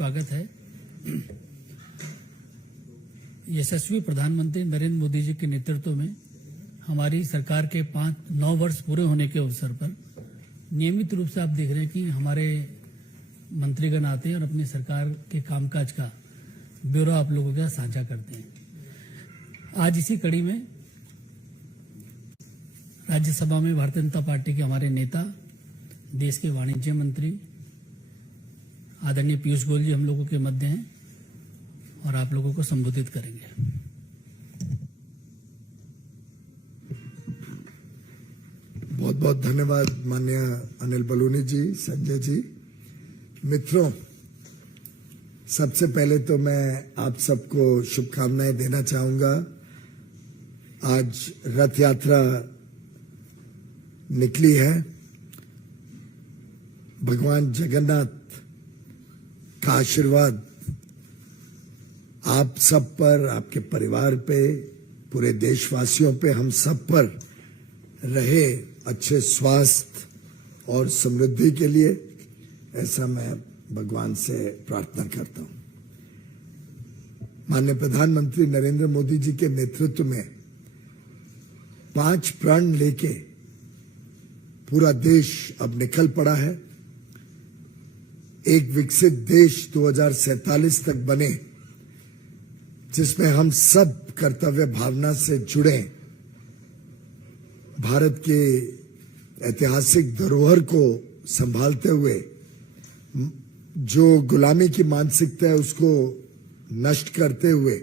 स्वागत है। यशस्वी प्रधानमंत्री नरेंद्र मोदी जी के नेतृत्व में हमारी सरकार के 9 वर्ष पूरे होने के अवसर पर नियमित रूप से आप देख रहे हैं कि हमारे मंत्रीगण आते हैं और अपनी सरकार के कामकाज का ब्यौरा आप लोगों के साथ साझा करते हैं। आज इसी कड़ी में राज्यसभा में भारतीय जनता पार्टी के हमारे नेता, देश के वाणिज्य मंत्री आदरणीय पीयूष गोयल जी हम लोगों के मध्य हैं और आप लोगों को संबोधित करेंगे। बहुत बहुत धन्यवाद माननीय अनिल बलूनी जी, संजय जी। मित्रों, सबसे पहले तो मैं आप सबको शुभकामनाएं देना चाहूंगा। आज रथ यात्रा निकली है। भगवान जगन्नाथ का आशीर्वाद आप सब पर, आपके परिवार पे, पूरे देशवासियों पे, हम सब पर रहे, अच्छे स्वास्थ्य और समृद्धि के लिए, ऐसा मैं भगवान से प्रार्थना करता हूं। माननीय प्रधानमंत्री नरेंद्र मोदी जी के नेतृत्व में 5 प्रण लेके पूरा देश अब निकल पड़ा है। एक विकसित देश 2047 तक बने, जिसमें हम सब कर्तव्य भावना से जुड़े, भारत के ऐतिहासिक धरोहर को संभालते हुए, जो गुलामी की मानसिकता है उसको नष्ट करते हुए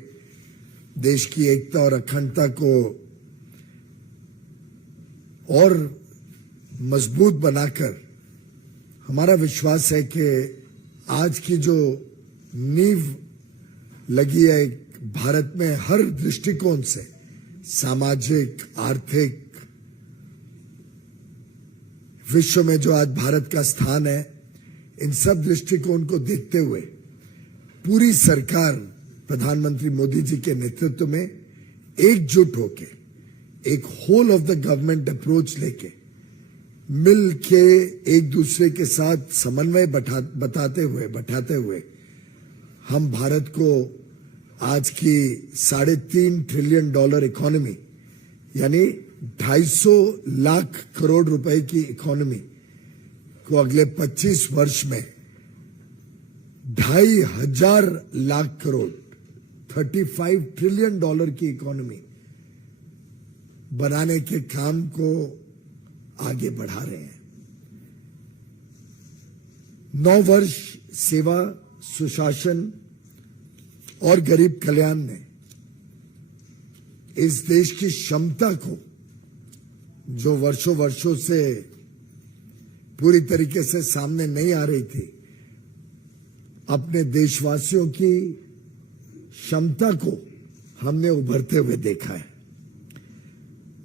देश की एकता और अखंडता को और मजबूत बनाकर, हमारा विश्वास है कि आज की जो नींव लगी है भारत में हर दृष्टिकोण से, सामाजिक, आर्थिक, विश्व में जो आज भारत का स्थान है, इन सब दृष्टिकोण को देखते हुए पूरी सरकार प्रधानमंत्री मोदी जी के नेतृत्व में एकजुट होके एक whole of the government approach लेके मिल के एक दूसरे के साथ समन्वय बैठाते हुए हम भारत को आज की $3.5 ट्रिलियन इकोनॉमी, यानी 250 लाख करोड़ रुपए की इकोनॉमी को अगले 25 वर्ष में 2,500 लाख करोड़, $35 ट्रिलियन की इकोनॉमी बनाने के काम को आगे बढ़ा रहे हैं। 9 वर्ष सेवा, सुशासन और गरीब कल्याण ने इस देश की क्षमता को, जो वर्षों से पूरी तरीके से सामने नहीं आ रही थी, अपने देशवासियों की क्षमता को हमने उभरते हुए देखा है।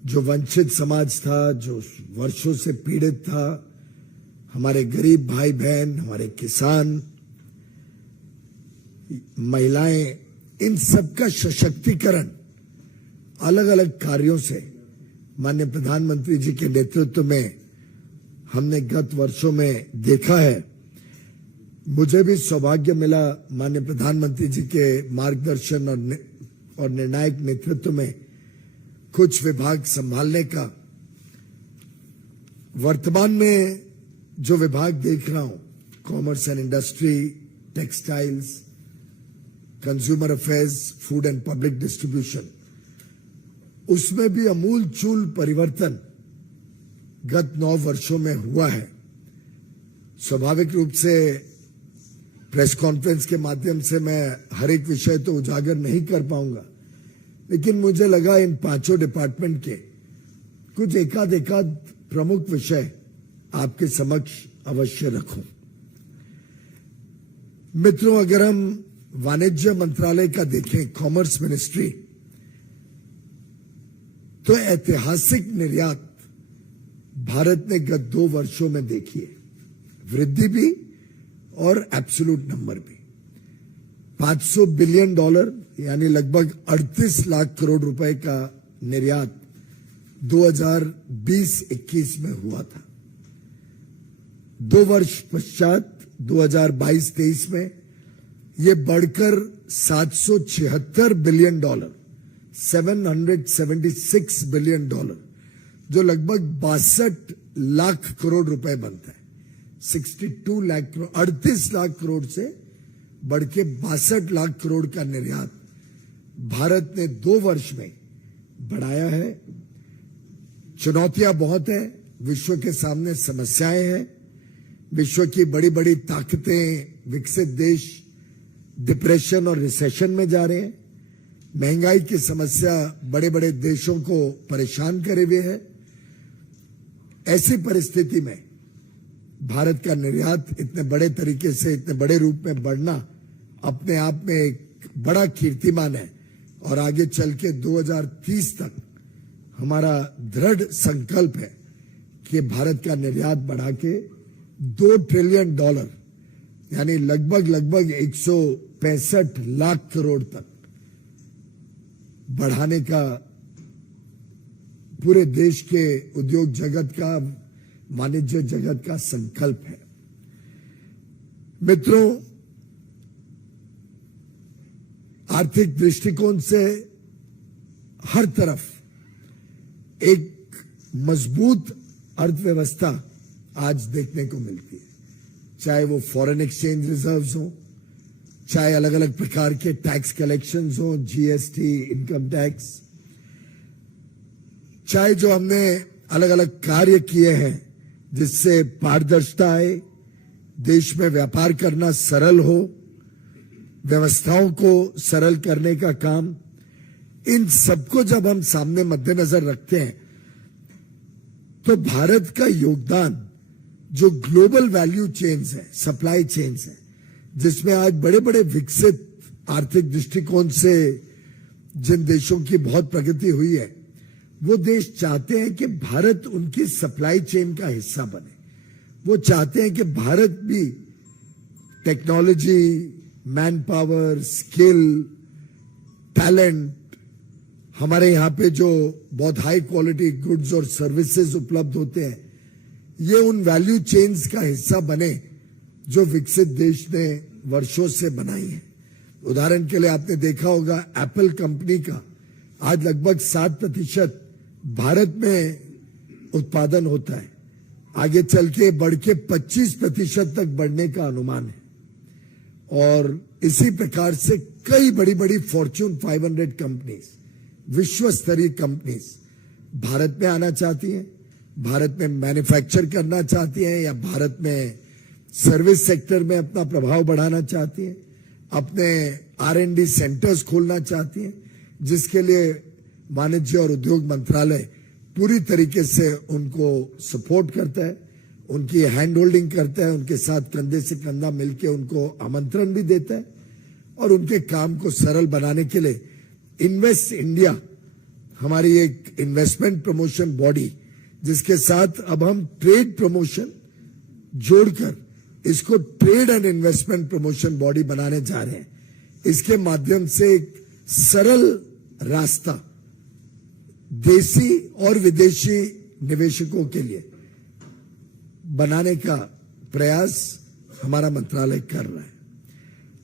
जो वंचित समाज था, जो वर्षों से पीड़ित था, हमारे गरीब भाई बहन, हमारे किसान, महिलाएं, इन सबका सशक्तिकरण अलग अलग कार्यों से माननीय प्रधानमंत्री जी के नेतृत्व में हमने गत वर्षों में देखा है। मुझे भी सौभाग्य मिला माननीय प्रधानमंत्री जी के मार्गदर्शन और निर्णायक नेतृत्व में कुछ विभाग संभालने का। वर्तमान में जो विभाग देख रहा हूं, commerce and industry, textiles, consumer affairs, food and public distribution, उसमें भी अमूलचूल परिवर्तन गत 9 वर्षों में हुआ है। स्वाभाविक रूप से प्रेस कॉन्फ्रेंस के माध्यम से मैं हर एक विषय तो उजागर नहीं कर पाऊंगा, लेकिन मुझे लगा इन 5 डिपार्टमेंट के कुछ एकाध प्रमुख विषय आपके समक्ष अवश्य रखूं। मित्रों, अगर हम वाणिज्य मंत्रालय का देखें, कॉमर्स मिनिस्ट्री, तो ऐतिहासिक निर्यात भारत ने गत 2 वर्षों में देखी है, वृद्धि भी और एब्सोल्यूट नंबर भी। $500 बिलियन यानी लगभग 38 लाख करोड़ रुपए का निर्यात 2020-21 में हुआ था। 2 वर्ष पश्चात 2022-23 में ये बढ़कर $776 बिलियन, $776 बिलियन, जो लगभग 62 लाख करोड़ रुपए बनता है। 62 लाख करोड़, 38 लाख करोड़ से बढ़ के 62 लाख करोड़ का निर्यात भारत ने 2 वर्ष में बढ़ाया है। चुनौतियां बहुत है, विश्व के सामने समस्याएं हैं, विश्व की बड़ी बड़ी ताकतें, विकसित देश डिप्रेशन और रिसेशन में जा रहे हैं, महंगाई की समस्या बड़े बड़े देशों को परेशान करे हुए है। ऐसी परिस्थिति में भारत का निर्यात इतने बड़े तरीके से, इतने बड़े रूप में बढ़ना अपने आप में एक बड़ा कीर्तिमान है। और आगे चल के 2030 तक हमारा दृढ़ संकल्प है कि भारत का निर्यात बढ़ा के $2 ट्रिलियन, यानी लगभग 165 लाख करोड़ तक बढ़ाने का पूरे देश के उद्योग जगत का, वाणिज्य जगत का संकल्प है। मित्रों, आर्थिक दृष्टिकोण से हर तरफ एक मजबूत अर्थव्यवस्था आज देखने को मिलती है, चाहे वो फॉरेन एक्सचेंज रिजर्व्स हो, चाहे अलग अलग प्रकार के टैक्स कलेक्शंस हो, जीएसटी, इनकम टैक्स, चाहे जो हमने अलग अलग कार्य किए हैं जिससे पारदर्शिता आए, देश में व्यापार करना सरल हो, व्यवस्थाओं को सरल करने का काम, इन सबको जब हम सामने मद्देनजर रखते हैं तो भारत का योगदान जो ग्लोबल वैल्यू चेन्स है, सप्लाई चेन्स है, जिसमें आज बड़े बड़े विकसित आर्थिक दृष्टिकोण से जिन देशों की बहुत प्रगति हुई है, वो देश चाहते हैं कि भारत उनकी सप्लाई चेन का हिस्सा बने। वो चाहते हैं कि भारत भी technology, man power, skill, talent, हमारे यहां पे जो बहुत हाई क्वालिटी गुड्स और सर्विसेज उपलब्ध होते हैं, ये उन वैल्यू चेन्स का हिस्सा बने जो विकसित देश ने वर्षों से बनाई है। उदाहरण के लिए आपने देखा होगा एप्पल कंपनी का आज लगभग 7% भारत में उत्पादन होता है, आगे चल के बढ़ के 25% तक बढ़ने का अनुमान है। और इसी प्रकार से कई बड़ी बड़ी फॉर्च्यून 500 कंपनीज, विश्व स्तरीय कंपनीज भारत में आना चाहती हैं, भारत में मैन्युफैक्चर करना चाहती हैं, या भारत में सर्विस सेक्टर में अपना प्रभाव बढ़ाना चाहती हैं, अपने R&D सेंटर्स खोलना चाहती हैं, जिसके लिए वाणिज्य और उद्योग मंत्रालय पूरी तरीके से उनको सपोर्ट करता है, उनकी हैंड होल्डिंग करता है, उनके साथ कंधे से कंधा मिलकर उनको आमंत्रण भी देता है और उनके काम को सरल बनाने के लिए इन्वेस्ट इंडिया, हमारी एक इन्वेस्टमेंट प्रमोशन बॉडी, जिसके साथ अब हम ट्रेड प्रमोशन जोड़कर इसको trade and investment promotion body बनाने जा रहे हैं। इसके माध्यम से एक सरल रास्ता देसी और विदेशी निवेशकों के लिए बनाने का प्रयास हमारा मंत्रालय कर रहा है।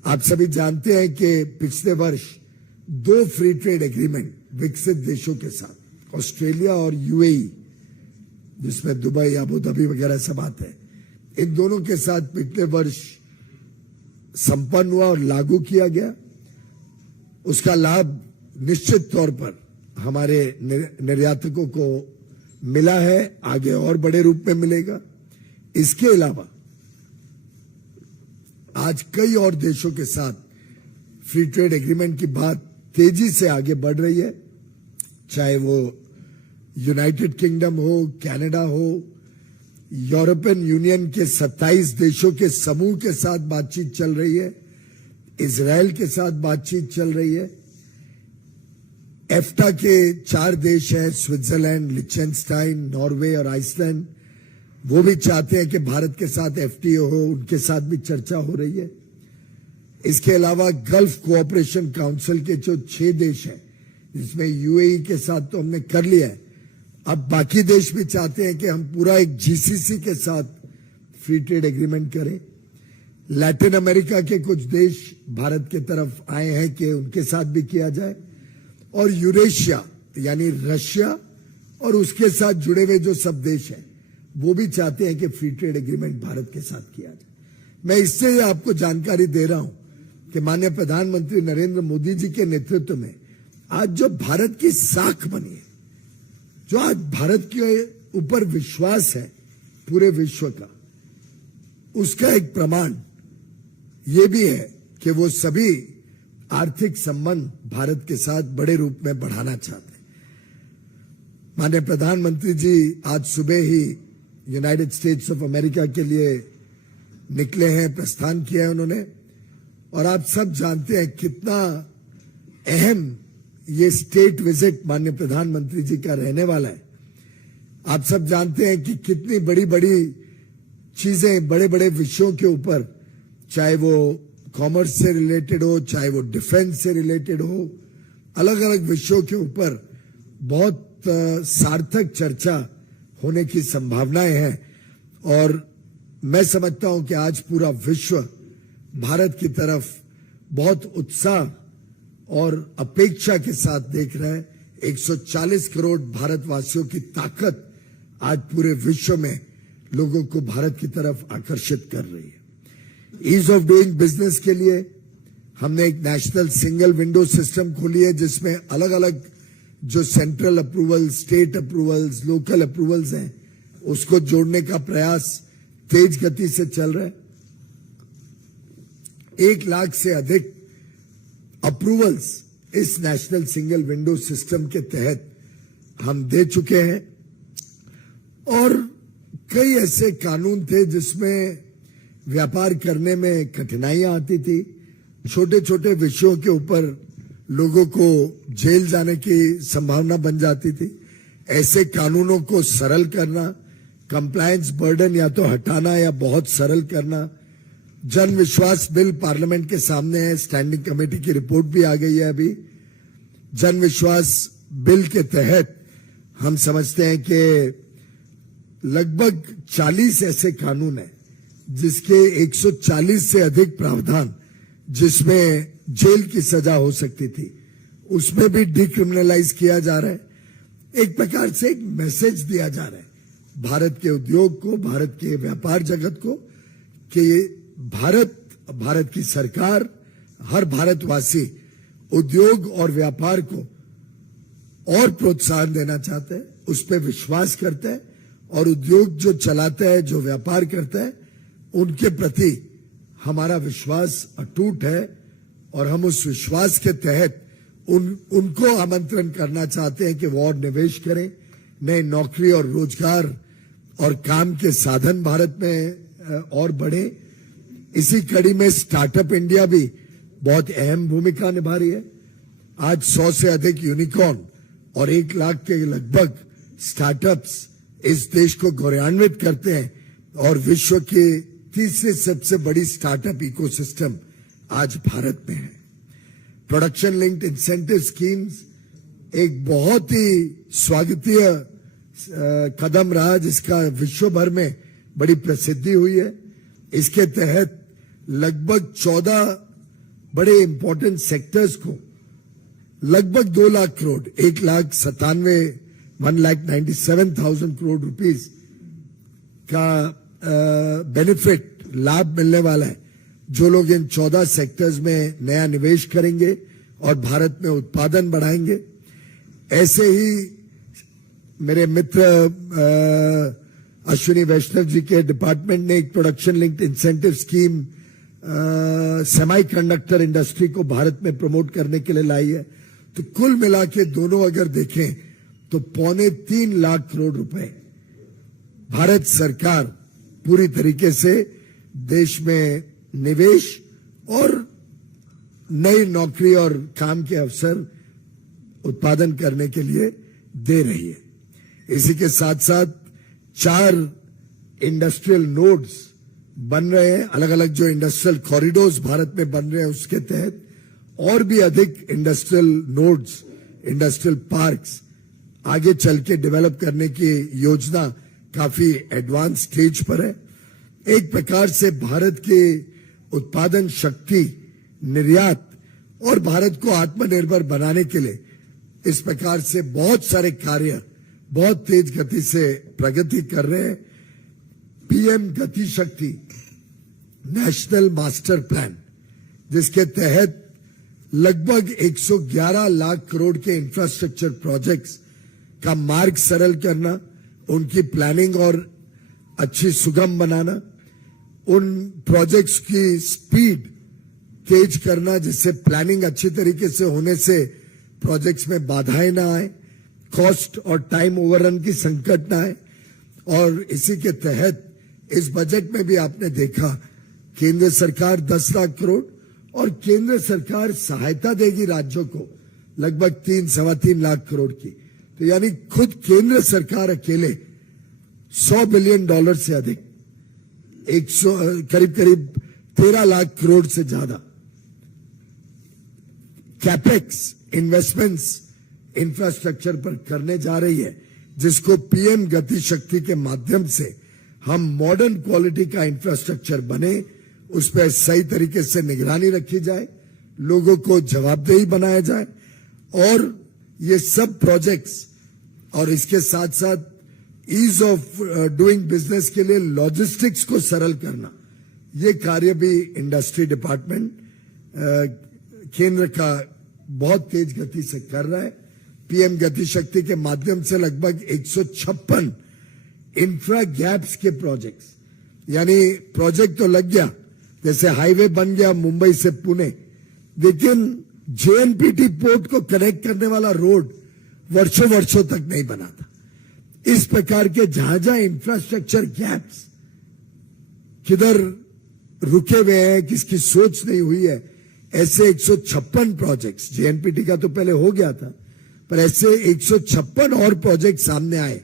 आप सभी जानते हैं कि पिछले वर्ष 2 फ्री ट्रेड एग्रीमेंट विकसित देशों के साथ, ऑस्ट्रेलिया और यूएई, जिसमें दुबई, अबू धाबी वगैरह सब आते हैं, इन दोनों के साथ पिछले वर्ष संपन्न हुआ और लागू किया गया। उसका लाभ निश्चित तौर पर हमारे निर्यातकों को मिला है, आगे और बड़े रूप में मिलेगा। इसके अलावा आज कई और देशों के साथ फ्री ट्रेड एग्रीमेंट की बात तेजी से आगे बढ़ रही है, चाहे वो यूनाइटेड किंगडम हो, कनाडा हो, यूरोपियन यूनियन के 27 देशों के समूह के साथ बातचीत चल रही है, इजराइल के साथ बातचीत चल रही है, एफ्टा के 4 देश हैं, स्विट्जरलैंड, लिechtenstein, नॉर्वे और आइसलैंड, वो भी चाहते हैं कि भारत के साथ एफटीए हो, उनके साथ भी चर्चा हो रही है। इसके अलावा गल्फ कोऑपरेशन काउंसिल के जो 6 देश हैं, जिसमें यूएई के साथ तो हमने कर लिया है, अब बाकी देश भी चाहते हैं कि हम पूरा एक जीसीसी के साथ फ्री ट्रेड एग्रीमेंट करें। लैटिन अमेरिका के कुछ देश भारत के तरफ आए हैं कि उनके साथ भी किया जाए, और यूरेशिया यानी रशिया और उसके साथ जुड़े हुए जो सब देश हैं वो भी चाहते हैं कि फ्री ट्रेड एग्रीमेंट भारत के साथ किया जाए। मैं इससे आपको जानकारी दे रहा हूं कि माननीय प्रधानमंत्री नरेंद्र मोदी जी के नेतृत्व में आज जो भारत की साख बनी है, जो आज भारत के ऊपर विश्वास है पूरे विश्व का, उसका एक प्रमाण ये भी है कि वो सभी आर्थिक संबंध भारत के साथ बड़े रूप में बढ़ाना चाहते हैं। माननीय प्रधानमंत्री जी आज सुबह ही यूनाइटेड स्टेट्स ऑफ अमेरिका के लिए निकले हैं, प्रस्थान किया है उन्होंने, और आप सब जानते हैं कितना अहम ये स्टेट विजिट माननीय प्रधानमंत्री जी का रहने वाला है। आप सब जानते हैं कि कितनी बड़ी बड़ी चीजें, बड़े बड़े विषयों के ऊपर, चाहे वो कॉमर्स से रिलेटेड हो, चाहे वो डिफेंस से रिलेटेड हो, अलग अलग विषयों के ऊपर बहुत सार्थक चर्चा होने की संभावनाएं हैं। और मैं समझता हूं कि आज पूरा विश्व भारत की तरफ बहुत उत्साह और अपेक्षा के साथ देख रहा है। 140 करोड़ भारतवासियों की ताकत आज पूरे विश्व में लोगों को भारत की तरफ आकर्षित कर रही है। ईज ऑफ डूइंग बिजनेस के लिए हमने एक नेशनल सिंगल विंडो सिस्टम खोली है, जिसमें अलग अलग जो central approval, state approvals, local approvals हैं, उसको जोड़ने का प्रयास तेज गति से चल रहा है। 1 लाख से अधिक अप्रूवल्स इस नेशनल सिंगल विंडो सिस्टम के तहत हम दे चुके हैं। और कई ऐसे कानून थे जिसमें व्यापार करने में कठिनाइयां आती थी, छोटे छोटे विषयों के ऊपर लोगों को जेल जाने की संभावना बन जाती थी। ऐसे कानूनों को सरल करना, कंप्लायंस बर्डन या तो हटाना या बहुत सरल करना। जन विश्वास बिल पार्लियामेंट के सामने है, स्टैंडिंग कमेटी की रिपोर्ट भी आ गई है अभी। जन विश्वास बिल के तहत हम समझते हैं कि लगभग 40 ऐसे कानून हैं जिसके 140 से अधिक प्रावधान जिसमें जेल की सजा हो सकती थी, उसमें भी डिक्रिमिनलाइज किया जा रहा है। एक प्रकार से एक मैसेज दिया जा रहा है भारत के उद्योग को, भारत के व्यापार जगत को, कि भारत की सरकार, हर भारतवासी उद्योग और व्यापार को और प्रोत्साहन देना चाहते हैं, उस पर विश्वास करते हैं, और उद्योग जो चलाता है, जो व्यापार करता है, उनके प्रति हमारा विश्वास अटूट है। और हम उस विश्वास के तहत उनको आमंत्रण करना चाहते हैं कि वो और निवेश करें, नए नौकरी और रोजगार और काम के साधन भारत में और बढ़े। इसी कड़ी में स्टार्टअप इंडिया भी बहुत अहम भूमिका निभा रही है। आज 100 से अधिक यूनिकॉर्न और 1 लाख के लगभग स्टार्टअप्स इस देश को गौरवान्वित करते हैं, और विश्व की तीसरी सबसे बड़ी स्टार्टअप इकोसिस्टम आज भारत में है। प्रोडक्शन लिंक्ड इंसेंटिव स्कीम्स एक बहुत ही स्वागतीय कदम रहा, जिसका विश्व भर में बड़ी प्रसिद्धि हुई है। इसके तहत लगभग 14 बड़े इंपॉर्टेंट सेक्टर्स को लगभग 2 लाख करोड़, 1,97,000 करोड़ रुपीस का बेनिफिट, लाभ मिलने वाला है, जो लोग इन 14 सेक्टर्स में नया निवेश करेंगे और भारत में उत्पादन बढ़ाएंगे। ऐसे ही मेरे मित्र अश्विनी वैष्णव जी के डिपार्टमेंट ने एक production linked incentive scheme semiconductor industry को भारत में प्रमोट करने के लिए लाई है। तो कुल मिला के दोनों अगर देखें तो 2.25 लाख करोड़ रुपए भारत सरकार पूरी तरीके से देश में निवेश और नई नौकरी और काम के अवसर उत्पादन करने के लिए दे रही है। इसी के साथ साथ 4 इंडस्ट्रियल नोड्स बन रहे हैं, अलग अलग जो इंडस्ट्रियल कॉरिडोर्स भारत में बन रहे हैं उसके तहत और भी अधिक इंडस्ट्रियल नोड्स, इंडस्ट्रियल पार्क्स आगे चल के डेवलप करने की योजना काफी एडवांस स्टेज पर है। एक प्रकार से भारत के उत्पादन शक्ति, निर्यात और भारत को आत्मनिर्भर बनाने के लिए इस प्रकार से बहुत सारे कार्य बहुत तेज गति से प्रगति कर रहे हैं। पीएम गति शक्ति नेशनल मास्टर प्लान, जिसके तहत लगभग 111 लाख करोड़ के इंफ्रास्ट्रक्चर प्रोजेक्ट्स का मार्ग सरल करना, उनकी प्लानिंग और अच्छी सुगम बनाना, उन प्रोजेक्ट्स की स्पीड तेज करना जिससे प्लानिंग अच्छी तरीके से होने से प्रोजेक्ट्स में बाधाएं ना आए, कॉस्ट और टाइम ओवररन की संकट ना आए। और इसी के तहत इस बजट में भी आपने देखा केंद्र सरकार 10 लाख करोड़ और केंद्र सरकार सहायता देगी राज्यों को लगभग 3-3.25 लाख करोड़ की। तो यानी खुद केंद्र सरकार अकेले $100 बिलियन से अधिक करीब 13 लाख करोड़ से ज्यादा कैपेक्स इन्वेस्टमेंट्स इंफ्रास्ट्रक्चर पर करने जा रही है, जिसको पीएम गति शक्ति के माध्यम से हम मॉडर्न क्वालिटी का इंफ्रास्ट्रक्चर बने, उस पर सही तरीके से निगरानी रखी जाए, लोगों को जवाबदेही बनाया जाए और ये सब प्रोजेक्ट्स और इसके साथ साथ ईज ऑफ डूइंग बिजनेस के लिए लॉजिस्टिक्स को सरल करना, ये कार्य भी इंडस्ट्री डिपार्टमेंट केंद्र का बहुत तेज गति से कर रहा है। पीएम गति शक्ति के माध्यम से लगभग 156 इंफ्रा गैप्स के प्रोजेक्ट्स, यानी प्रोजेक्ट तो लग गया, जैसे हाईवे बन गया मुंबई से पुणे, लेकिन जेएनपीटी पोर्ट को कनेक्ट करने वाला रोड वर्षों तक नहीं बना था। इस प्रकार के जहां जहां इंफ्रास्ट्रक्चर गैप्स किधर रुके हुए हैं, किसकी सोच नहीं हुई है, ऐसे 156 प्रोजेक्ट्स, जेएनपीटी का तो पहले हो गया था, पर ऐसे 156 और प्रोजेक्ट सामने आए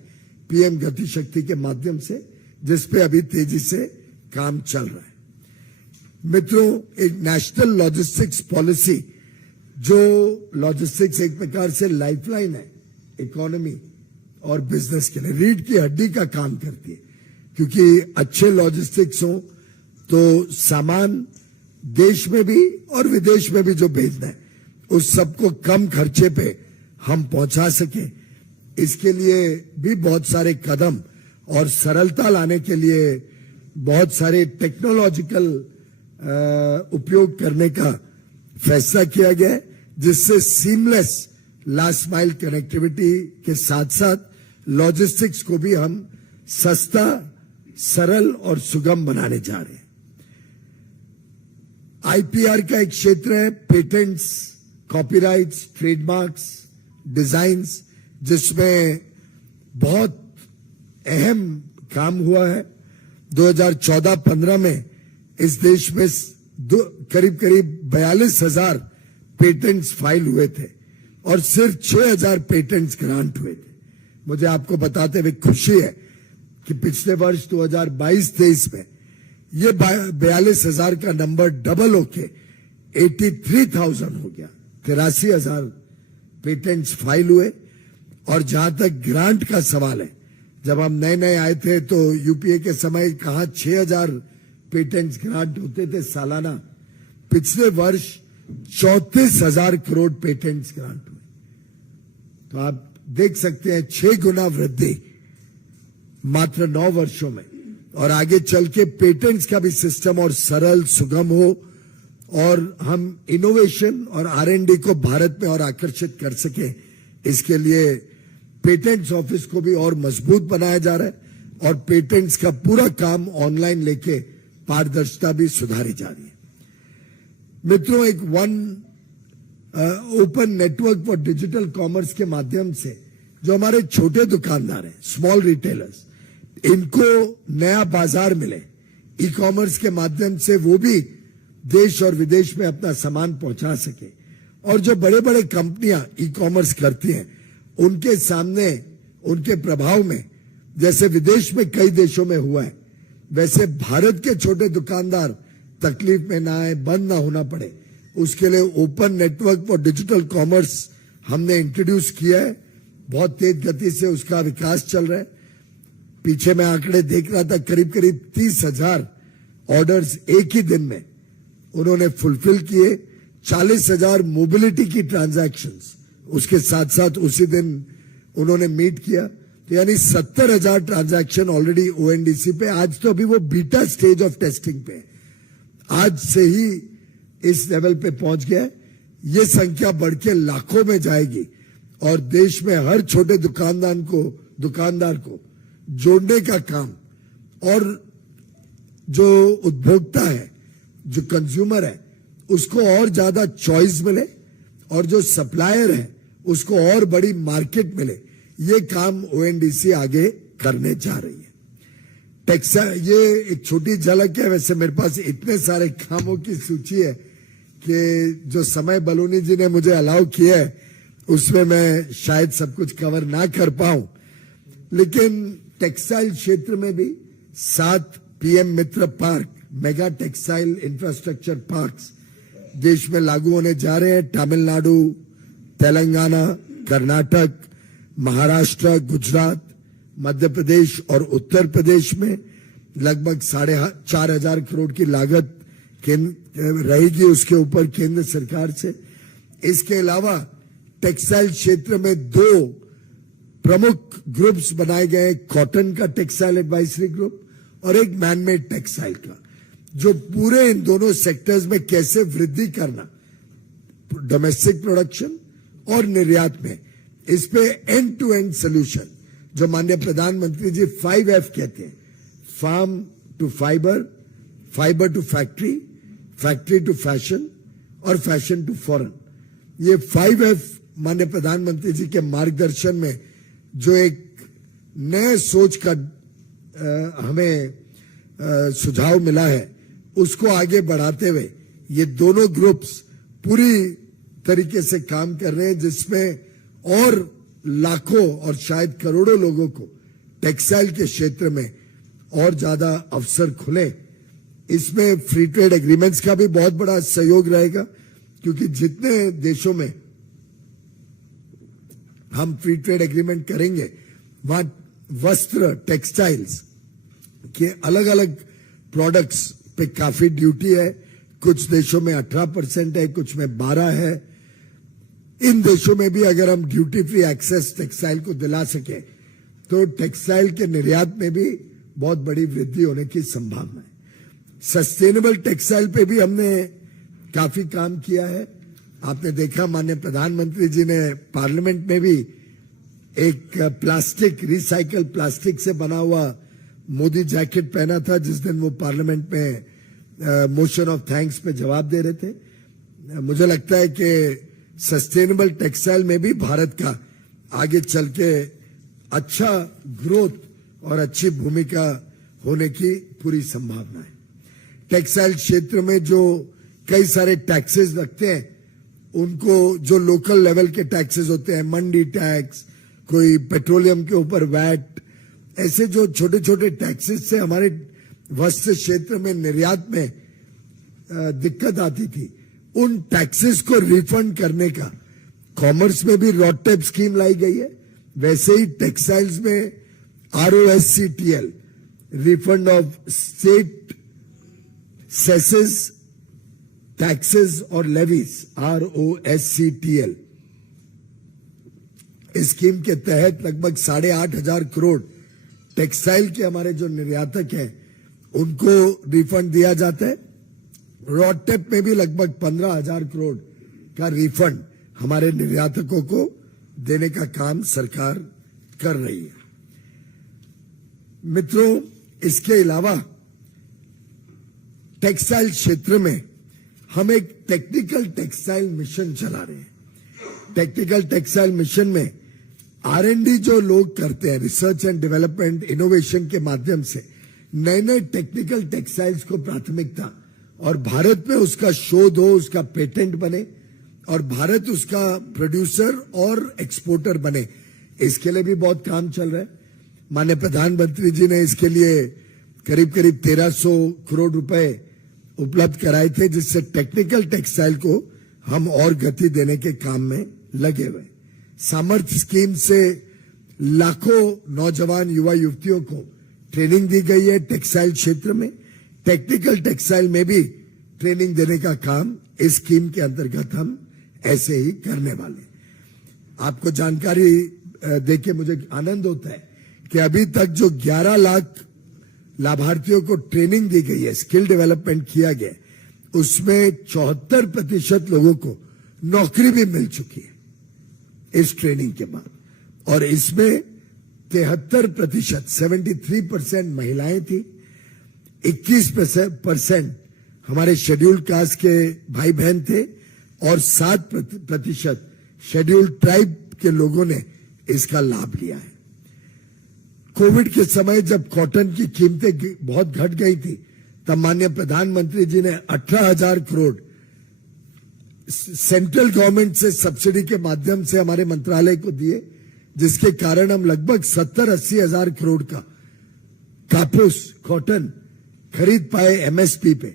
पीएम गति शक्ति के माध्यम से, जिसपे अभी तेजी से काम चल रहा है। मित्रों, एक नेशनल लॉजिस्टिक्स पॉलिसी, जो लॉजिस्टिक्स एक प्रकार से लाइफलाइन है इकोनॉमी और बिजनेस के लिए, रीढ़ की हड्डी का काम करती है, क्योंकि अच्छे लॉजिस्टिक्स हो तो सामान देश में भी और विदेश में भी जो भेजना है उस सबको कम खर्चे पे हम पहुंचा सके। इसके लिए भी बहुत सारे कदम और सरलता लाने के लिए बहुत सारे टेक्नोलॉजिकल उपयोग करने का फैसला किया गया है, जिससे सीमलेस लास्ट माइल कनेक्टिविटी के साथ साथ लॉजिस्टिक्स को भी हम सस्ता, सरल और सुगम बनाने जा रहे हैं। आईपीआर का एक क्षेत्र है पेटेंट्स, कॉपीराइट्स, ट्रेडमार्क्स, डिजाइन्स, जिसमें बहुत अहम काम हुआ है। 2014-15 में इस देश में करीब 42,000 पेटेंट्स फाइल हुए थे और सिर्फ 6,000 पेटेंट्स ग्रांट हुए थे। मुझे आपको बताते हुए खुशी है कि पिछले वर्ष 2022-23 में ये 42,000 का नंबर डबल होके 83,000 हो गया, 83,000 पेटेंट्स फाइल हुए। और जहां तक ग्रांट का सवाल है, जब हम नए आए थे तो यूपीए के समय कहां 6,000 पेटेंट्स ग्रांट होते थे सालाना, पिछले वर्ष 34,000 करोड़ पेटेंट्स ग्रांट हुए। तो आप देख सकते हैं 6 गुना वृद्धि मात्र 9 वर्षों में। और आगे चल के पेटेंट्स का भी सिस्टम और सरल, सुगम हो और हम इनोवेशन और आरएनडी को भारत में और आकर्षित कर सके, इसके लिए पेटेंट्स ऑफिस को भी और मजबूत बनाया जा रहा है और पेटेंट्स का पूरा काम ऑनलाइन लेके पारदर्शिता भी सुधारी जा रही है। मित्रों, एक open network for digital commerce के माध्यम से जो हमारे छोटे दुकानदार हैं, स्मॉल रिटेलर्स, इनको नया बाजार मिले, ई कॉमर्स के माध्यम से वो भी देश और विदेश में अपना सामान पहुंचा सके। और जो बड़े बड़े कंपनियां ई कॉमर्स करती हैं, उनके सामने, उनके प्रभाव में, जैसे विदेश में कई देशों में हुआ है, वैसे भारत के छोटे दुकानदार तकलीफ में ना आए, बंद ना होना पड़े, उसके लिए open network for digital commerce हमने इंट्रोड्यूस किया है। बहुत तेज गति से उसका विकास चल रहा है। पीछे मैं आंकड़े देख रहा था, करीब 30,000 ऑर्डर्स एक ही दिन में उन्होंने फुलफिल किए। 40,000 मोबिलिटी की ट्रांजैक्शंस उसके साथ साथ उसी दिन उन्होंने मीट किया, तो यानी 70,000 ट्रांजैक्शन ऑलरेडी ओएनडीसी पे। आज तो अभी वो बीटा स्टेज ऑफ टेस्टिंग पे, आज से ही इस लेवल पे पहुंच गया। ये संख्या बढ़ के लाखों में जाएगी और देश में हर छोटे दुकानदार को जोड़ने का काम, और जो उपभोक्ता है, जो कंज्यूमर है, उसको और ज्यादा चॉइस मिले और जो सप्लायर है उसको और बड़ी मार्केट मिले, ये काम ओएनडीसी आगे करने जा रही है। ये एक छोटी झलक है, वैसे मेरे पास इतने सारे कामों की सूची है कि जो समय बलूनी जी ने मुझे अलाउ किया है उसमें मैं शायद सब कुछ कवर ना कर पाऊं, लेकिन टेक्सटाइल क्षेत्र में भी 7 PM Mitra park, mega textile infrastructure parks देश में लागू होने जा रहे हैं। तमिलनाडु, तेलंगाना, कर्नाटक, महाराष्ट्र, गुजरात, मध्य प्रदेश और उत्तर प्रदेश में लगभग 4,500 करोड़ की लागत रहेगी उसके ऊपर केंद्र सरकार से। इसके अलावा टेक्सटाइल क्षेत्र में 2 प्रमुख ग्रुप्स बनाए गए, कॉटन का टेक्सटाइल एडवाइजरी ग्रुप और एक मैनमेड टेक्सटाइल का, जो पूरे इन दोनों सेक्टर्स में कैसे वृद्धि करना, डोमेस्टिक प्रोडक्शन और निर्यात में, इस पे एंड टू एंड सोल्यूशन, जो माननीय प्रधानमंत्री जी 5F कहते हैं, farm to fibre, fibre to factory, factory to fashion और फैशन टू फॉरेन। ये 5F माननीय प्रधानमंत्री जी के मार्गदर्शन में जो एक नए सोच का हमें सुझाव मिला है, उसको आगे बढ़ाते हुए ये दोनों ग्रुप्स पूरी तरीके से काम कर रहे हैं, जिसमें और लाखों और शायद करोड़ों लोगों को टेक्सटाइल के क्षेत्र में और ज्यादा अवसर खुले। इसमें फ्री ट्रेड एग्रीमेंट्स का भी बहुत बड़ा सहयोग रहेगा, क्योंकि जितने देशों में हम फ्री ट्रेड एग्रीमेंट करेंगे वहां वस्त्र, टेक्सटाइल्स के अलग अलग प्रोडक्ट्स पे काफी ड्यूटी है। कुछ देशों में 18% है, कुछ में 12 है। इन देशों में भी अगर हम ड्यूटी फ्री एक्सेस टेक्सटाइल को दिला सके तो टेक्सटाइल के निर्यात में भी बहुत बड़ी वृद्धि होने की संभावना है। सस्टेनेबल टेक्सटाइल पे भी हमने काफी काम किया है। आपने देखा माननीय प्रधानमंत्री जी ने पार्लियामेंट में भी एक प्लास्टिक, रिसाइकल प्लास्टिक से बना हुआ मोदी जैकेट पहना था, जिस दिन वो पार्लियामेंट में मोशन ऑफ थैंक्स पे जवाब दे रहे थे। मुझे लगता है कि सस्टेनेबल टेक्सटाइल में भी भारत का आगे चल के अच्छा ग्रोथ और अच्छी भूमिका होने की पूरी संभावना है। टेक्सटाइल क्षेत्र में जो कई सारे टैक्सेस लगते हैं, उनको जो लोकल लेवल के टैक्सेस होते हैं, मंडी टैक्स, कोई पेट्रोलियम के ऊपर वैट, ऐसे जो छोटे छोटे टैक्सेस से हमारे वस्त्र क्षेत्र में निर्यात में दिक्कत आती थी, उन टैक्सेस को रिफंड करने का कॉमर्स में भी रॉडटेप स्कीम लाई गई है। वैसे ही टेक्सटाइल्स में ROSCTL, refund of state सेसेस, taxes और लेवीज, ROSCTL, इस स्कीम के तहत लगभग 8,500 करोड़ टेक्सटाइल के हमारे जो निर्यातक हैं उनको रिफंड दिया जाता है। रॉडटेप में भी लगभग 15,000 करोड़ का रिफंड हमारे निर्यातकों को देने का काम सरकार कर रही है। मित्रों, इसके अलावा टेक्सटाइल क्षेत्र में हम एक टेक्निकल टेक्सटाइल मिशन चला रहे हैं। टेक्निकल टेक्सटाइल मिशन में R&D जो लोग करते हैं, रिसर्च एंड डेवलपमेंट, इनोवेशन के माध्यम से नए नए टेक्निकल टेक्सटाइल्स को प्राथमिकता, और भारत में उसका शोध हो, उसका पेटेंट बने और भारत उसका प्रोड्यूसर और एक्सपोर्टर बने, इसके लिए भी बहुत काम चल रहा है। माननीय प्रधानमंत्री जी ने इसके लिए करीब करीब 1,300 करोड़ रुपए उपलब्ध कराए थे, जिससे टेक्निकल टेक्सटाइल को हम और गति देने के काम में लगे हुए। सामर्थ्य स्कीम से लाखों नौजवान युवा युवतियों को ट्रेनिंग दी गई है टेक्सटाइल क्षेत्र में। टेक्निकल टेक्सटाइल में भी ट्रेनिंग देने का काम इस स्कीम के अंतर्गत हम ऐसे ही करने वाले हैं। आपको जानकारी देके मुझे आनंद होता है कि अभी तक जो 11 लाख लाभार्थियों को ट्रेनिंग दी गई है, स्किल डेवलपमेंट किया गया, उसमें 74% लोगों को नौकरी भी मिल चुकी है इस ट्रेनिंग के बाद, और इसमें 73% 73% महिलाएं थी, 21% हमारे शेड्यूल्ड कास्ट के भाई बहन थे, और 7% शेड्यूल्ड ट्राइब के लोगों ने इसका लाभ लिया है। कोविड के समय जब कॉटन की कीमतें बहुत घट गई थी, तब माननीय प्रधानमंत्री जी ने 18,000 करोड़ सेंट्रल गवर्नमेंट से सब्सिडी के माध्यम से हमारे मंत्रालय को दिए, जिसके कारण हम लगभग 70-80 हजार करोड़ का कापूस कॉटन खरीद पाए एमएसपी पे,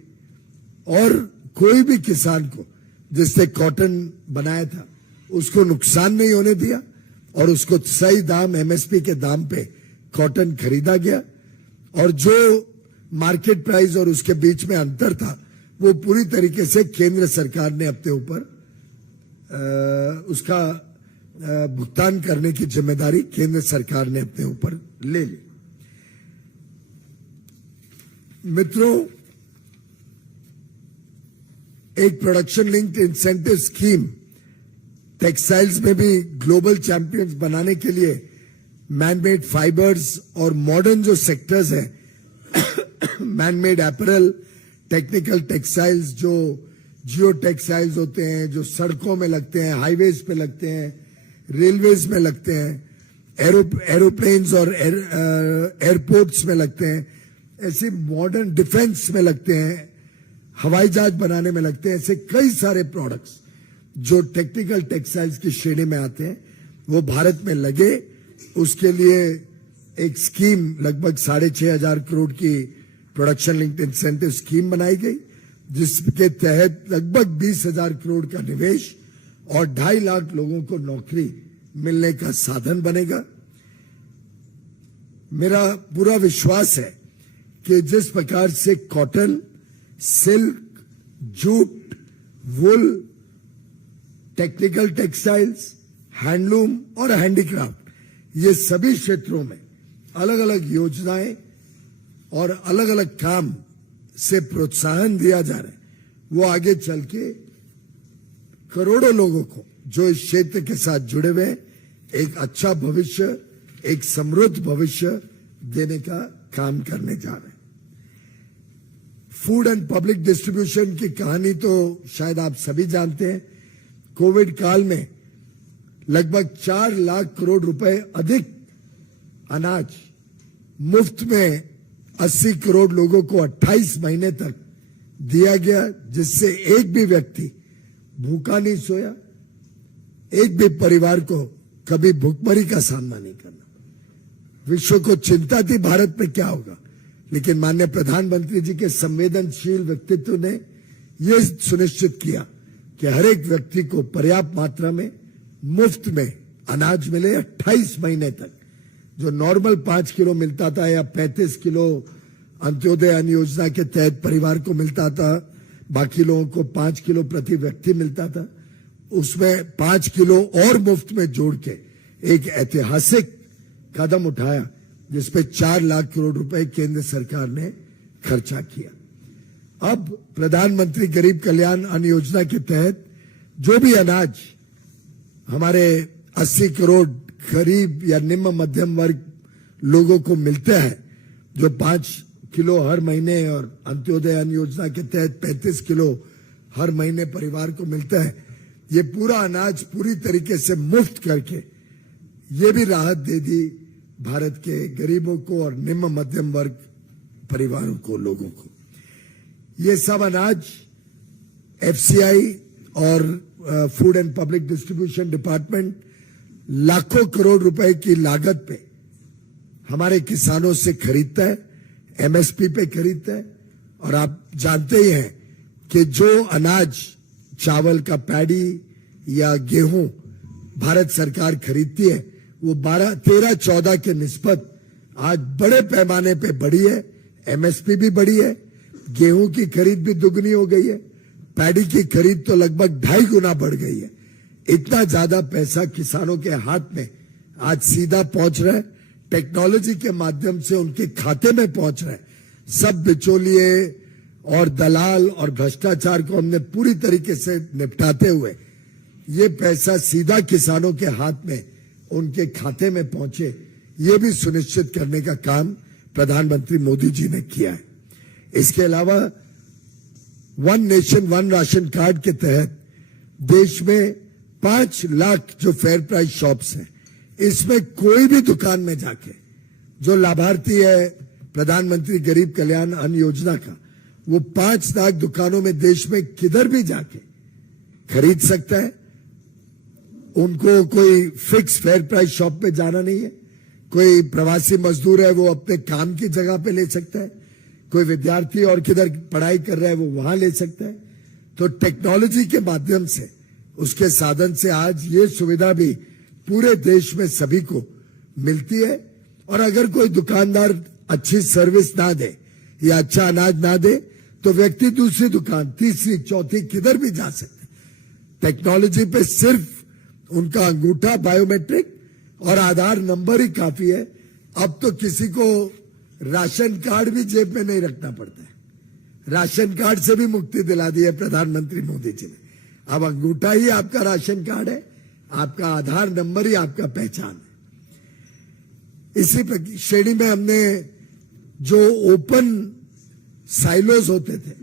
और कोई भी किसान को जिससे कॉटन बनाया था उसको नुकसान नहीं होने दिया, और उसको सही दाम एमएसपी के दाम पे कॉटन खरीदा गया, और जो मार्केट प्राइस और उसके बीच में अंतर था वो पूरी तरीके से केंद्र सरकार ने अपने ऊपर उसका भुगतान करने की जिम्मेदारी केंद्र सरकार ने अपने ऊपर ले ली। मित्रों, एक production linked incentive scheme textiles में भी ग्लोबल चैंपियंस बनाने के लिए मैनमेड फाइबर्स और मॉडर्न जो सेक्टर्स हैं, मैनमेड एपरल, टेक्निकल टेक्सटाइल्स, जो जियो टेक्सटाइल्स होते हैं, जो सड़कों में लगते हैं, हाईवेज पे लगते हैं, रेलवेज में लगते हैं, एरोप्लेन्स और एयरपोर्ट्स में लगते हैं, ऐसे मॉडर्न डिफेंस में लगते हैं, हवाई जहाज बनाने में लगते हैं, ऐसे कई सारे प्रोडक्ट्स जो टेक्निकल टेक्सटाइल्स की श्रेणी में आते हैं, वो भारत में लगे। उसके लिए एक स्कीम लगभग 6,500 करोड़ की प्रोडक्शन लिंक्ड इंसेंटिव स्कीम बनाई गई, जिसके तहत लगभग 20,000 करोड़ का निवेश और 2.5 लाख लोगों को नौकरी मिलने का साधन बनेगा। मेरा पूरा विश्वास है कि जिस प्रकार से कॉटन, सिल्क, जूट, वुल, टेक्निकल टेक्सटाइल्स, हैंडलूम और हैंडीक्राफ्ट, ये सभी क्षेत्रों में अलग अलग योजनाएं और अलग अलग काम से प्रोत्साहन दिया जा रहा है, वो आगे चल के करोड़ों लोगों को जो इस क्षेत्र के साथ जुड़े हुए एक अच्छा भविष्य, एक समृद्ध भविष्य देने का काम करने जा रहे हैं। फूड एंड पब्लिक डिस्ट्रीब्यूशन की कहानी तो शायद आप सभी जानते हैं। कोविड काल में लगभग 4 लाख करोड़ रुपए अधिक अनाज मुफ्त में 80 करोड़ लोगों को 28 महीने तक दिया गया, जिससे एक भी व्यक्ति भूखा नहीं सोया, एक भी परिवार को कभी भूखमरी का सामना नहीं करना। विश्व को चिंता थी भारत में क्या होगा, लेकिन माननीय प्रधानमंत्री जी के संवेदनशील व्यक्तित्व ने यह सुनिश्चित किया कि हर एक व्यक्ति को पर्याप्त मात्रा में मुफ्त में अनाज मिले 28 महीने तक। जो नॉर्मल 5 किलो मिलता था या 35 किलो अंत्योदय अन्न योजना के तहत परिवार को मिलता था, बाकी लोगों को 5 किलो प्रति व्यक्ति मिलता था, उसमें 5 किलो और मुफ्त में जोड़ के एक ऐतिहासिक कदम उठाया, जिसपे 4 लाख करोड़ रुपए केंद्र सरकार ने खर्चा किया। अब प्रधानमंत्री गरीब कल्याण अन्न योजना के तहत जो भी अनाज हमारे 80 करोड़ गरीब या निम्न मध्यम वर्ग लोगों को मिलते हैं, जो 5 किलो हर महीने और अंत्योदय अन्न योजना के तहत 35 किलो हर महीने परिवार को मिलता है, ये पूरा अनाज पूरी तरीके से मुफ्त करके ये भी राहत दे दी भारत के गरीबों को और निम्न मध्यम वर्ग परिवारों को, लोगों को। ये सब अनाज एफसीआई और food and public distribution department लाखों करोड़ रुपए की लागत पे हमारे किसानों से खरीदता है, एमएसपी पे खरीदता है। और आप जानते ही हैं कि जो अनाज, चावल का पैडी या गेहूं भारत सरकार खरीदती है, वो 13-14 के निस्बत आज बड़े पैमाने पे बढ़ी है, एमएसपी भी बढ़ी है, गेहूं की खरीद भी दुगनी हो गई है, पैडी की खरीद तो लगभग 2.5 गुना बढ़ गई है। इतना ज्यादा पैसा किसानों के हाथ में आज सीधा पहुंच रहा है, टेक्नोलॉजी के माध्यम से उनके खाते में पहुंच रहा है। सब बिचौलिए और दलाल और भ्रष्टाचार को हमने पूरी तरीके से निपटाते हुए ये पैसा सीधा किसानों के हाथ में उनके खाते में पहुंचे, ये भी सुनिश्चित करने का काम प्रधानमंत्री मोदी जी ने किया है। इसके अलावा one nation one ration card के तहत देश में 5 लाख जो फेयर प्राइस शॉप्स हैं, इसमें कोई भी दुकान में जाके जो लाभार्थी है प्रधानमंत्री गरीब कल्याण अन्न योजना का, वो 5 लाख दुकानों में देश में किधर भी जाके खरीद सकता है। उनको कोई फिक्स फेयर प्राइस शॉप पे जाना नहीं है। कोई प्रवासी मजदूर है वो अपने काम की जगह पे ले सकता है, कोई विद्यार्थी और किधर पढ़ाई कर रहा है वो वहां ले सकता है। तो टेक्नोलॉजी के माध्यम से उसके साधन से आज ये सुविधा भी पूरे देश में सभी को मिलती है। और अगर कोई दुकानदार अच्छी सर्विस ना दे या अच्छा अनाज ना दे तो व्यक्ति दूसरी दुकान, तीसरी, चौथी किधर भी जा सकते। टेक्नोलॉजी पे सिर्फ उनका अंगूठा बायोमेट्रिक और आधार नंबर ही काफी है। अब तो किसी को राशन कार्ड भी जेब में नहीं रखना पड़ता है। राशन कार्ड से भी मुक्ति दिला दी है प्रधानमंत्री मोदी जी ने। अब अंगूठा ही आपका राशन कार्ड है, आपका आधार नंबर ही आपका पहचान है। इसी श्रेणी में हमने जो ओपन साइलोज होते थे,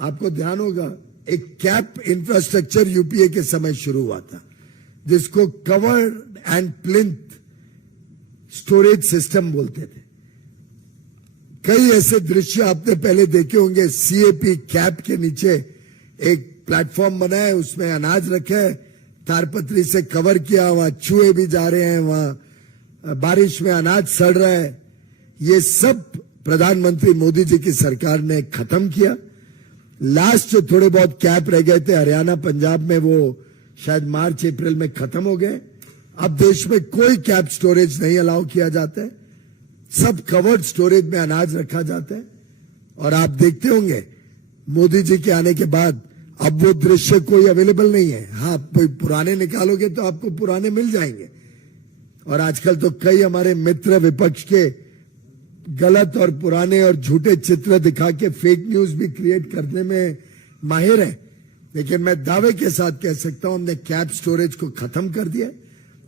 आपको ध्यान होगा एक कैप इंफ्रास्ट्रक्चर यूपीए के समय शुरू हुआ था जिसको covered and plinth storage system बोलते थे। कई ऐसे दृश्य आपने पहले देखे होंगे। सीएपी कैप के नीचे एक प्लेटफॉर्म बना है, उसमें अनाज रखा है, तारपत्री से कवर किया, वहां चूहे भी जा रहे हैं, वहां बारिश में अनाज सड़ रहा है। ये सब प्रधानमंत्री मोदी जी की सरकार ने खत्म किया। लास्ट जो थोड़े बहुत कैप रह गए थे हरियाणा पंजाब में, वो शायद मार्च अप्रैल में खत्म हो गए। अब देश में कोई कैप स्टोरेज नहीं अलाउ किया जाता है, सब कवर्ड स्टोरेज में अनाज रखा जाता है। और आप देखते होंगे मोदी जी के आने के बाद अब वो दृश्य कोई अवेलेबल नहीं है। हाँ, कोई पुराने निकालोगे तो आपको पुराने मिल जाएंगे। और आजकल तो कई हमारे मित्र विपक्ष के गलत और पुराने और झूठे चित्र दिखा के फेक न्यूज भी क्रिएट करने में माहिर है। लेकिन मैं दावे के साथ कह सकता हूं हमने कैप स्टोरेज को खत्म कर दिया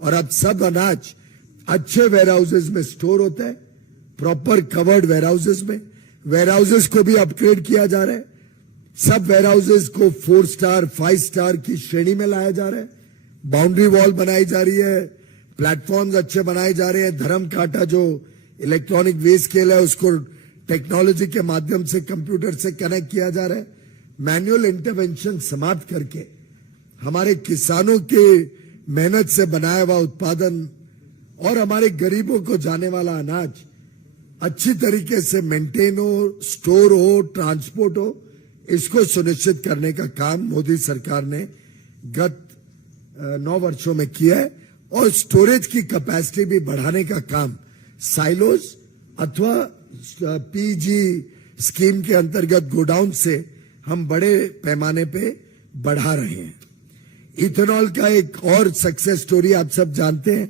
और अब सब अनाज अच्छे वेयर हाउसेज में स्टोर होता है, प्रॉपर कवर्ड वेयर हाउसेज में। वेयर हाउसेज को भी अपग्रेड किया जा रहा है। सब वेयर हाउसेज को 4 स्टार 5 स्टार की श्रेणी में लाया जा रहा है। बाउंड्री वॉल बनाई जा रही है, प्लेटफॉर्म्स अच्छे बनाए जा रहे हैं। धर्म कांटा जो इलेक्ट्रॉनिक वे स्केल है उसको टेक्नोलॉजी के माध्यम से कंप्यूटर से कनेक्ट किया जा रहा है। मैनुअल इंटरवेंशन समाप्त करके हमारे किसानों के मेहनत से बनाया हुआ उत्पादन और हमारे गरीबों को जाने वाला अनाज अच्छी तरीके से मेंटेन हो, स्टोर हो, ट्रांसपोर्ट हो, इसको सुनिश्चित करने का काम मोदी सरकार ने गत 9 वर्षों में किया है। और स्टोरेज की कैपेसिटी भी बढ़ाने का काम साइलोज अथवा पीजी स्कीम के अंतर्गत गोडाउन से हम बड़े पैमाने पे बढ़ा रहे हैं। इथेनॉल का एक और सक्सेस स्टोरी आप सब जानते हैं,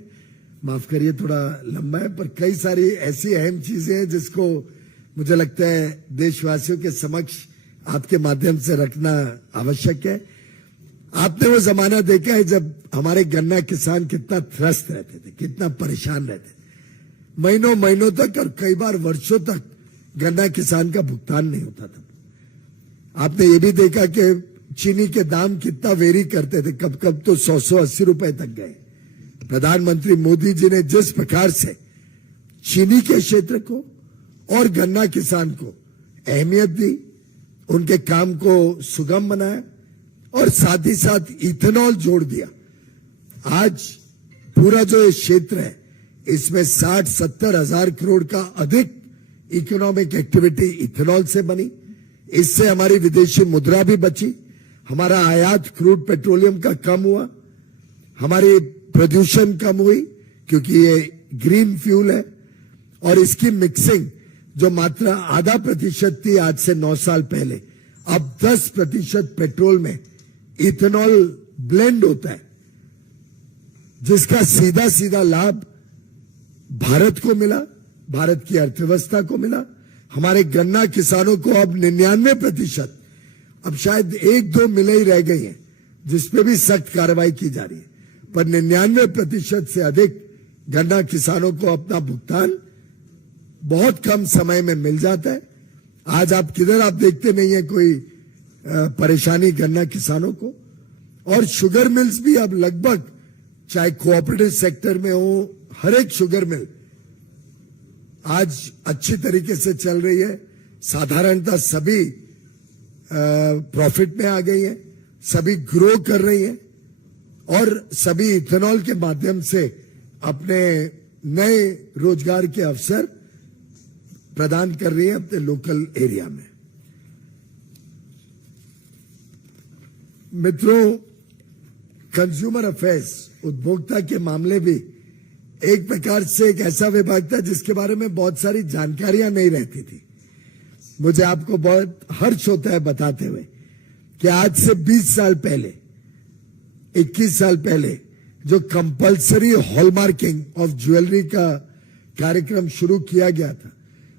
माफ करिए थोड़ा लंबा है, पर कई सारी ऐसी अहम चीजें हैं जिसको मुझे लगता है देशवासियों के समक्ष आपके माध्यम से रखना आवश्यक है। आपने वो जमाना देखा है जब हमारे गन्ना किसान कितना त्रस्त रहते थे, कितना परेशान रहते थे, महीनों महीनों तक और कई बार वर्षों तक गन्ना किसान का भुगतान नहीं होता था। आपने ये भी देखा कि चीनी के दाम कितना वेरी करते थे, कब कब तो 100-180 रुपए तक गए। प्रधानमंत्री मोदी जी ने जिस प्रकार से चीनी के क्षेत्र को और गन्ना किसान को अहमियत दी, उनके काम को सुगम बनाया और साथ ही साथ इथेनॉल जोड़ दिया। आज पूरा जो ये क्षेत्र है इसमें 60-70 हजार करोड़ का अधिक इकोनॉमिक एक्टिविटी इथेनॉल से बनी। इससे हमारी विदेशी मुद्रा भी बची, हमारा आयात क्रूड पेट्रोलियम का कम हुआ, हमारी प्रदूषण कम हुई क्योंकि ये ग्रीन फ्यूल है। और इसकी मिक्सिंग जो मात्रा आधा प्रतिशत थी आज से 9 साल पहले, अब 10% पेट्रोल में इथेनॉल ब्लेंड होता है, जिसका सीधा सीधा लाभ भारत को मिला, भारत की अर्थव्यवस्था को मिला। हमारे गन्ना किसानों को अब 99%, अब शायद 1-2 मिले ही रह गई हैं जिसपे भी सख्त कार्रवाई की जा रही है, पर 99% से अधिक गन्ना किसानों को अपना भुगतान बहुत कम समय में मिल जाता है। आज आप किधर आप देखते नहीं है कोई परेशानी गन्ना किसानों को। और शुगर मिल्स भी अब लगभग, चाहे कोऑपरेटिव सेक्टर में हो, हर एक शुगर मिल आज अच्छी तरीके से चल रही है। साधारणतः सभी प्रॉफिट में आ गई है, सभी ग्रो कर रही है और सभी इथेनॉल के माध्यम से अपने नए रोजगार के अवसर प्रदान कर रही है अपने लोकल एरिया में। मित्रों, कंज्यूमर अफेयर्स, उपभोक्ता के मामले भी एक प्रकार से एक ऐसा विभाग था जिसके बारे में बहुत सारी जानकारियां नहीं रहती थी। मुझे आपको बहुत हर्ष होता है बताते हुए कि आज से 20 साल पहले, 21 साल पहले जो कंपल्सरी हॉलमार्किंग ऑफ ज्वेलरी का कार्यक्रम शुरू किया गया था,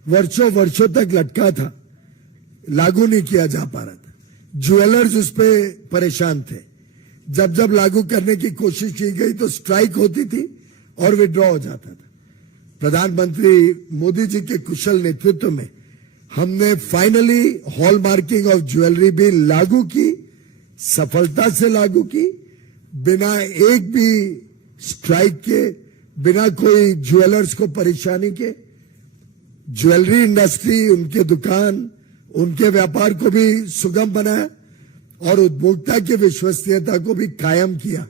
वर्षों वर्षों तक लटका था, लागू नहीं किया जा पा रहा था। ज्वेलर्स उस पर परेशान थे। जब जब लागू करने की कोशिश की गई तो स्ट्राइक होती थी और विड्रॉ हो जाता था। प्रधानमंत्री मोदी जी के कुशल नेतृत्व में हमने फाइनली हॉलमार्किंग ऑफ ज्वेलरी भी लागू की, सफलता से लागू की, बिना एक भी स्ट्राइक के, बिना कोई ज्वेलर्स को परेशानी के। ज्वेलरी इंडस्ट्री, उनके दुकान, उनके व्यापार को भी सुगम बनाया और उपभोक्ता की विश्वसनीयता को भी कायम किया।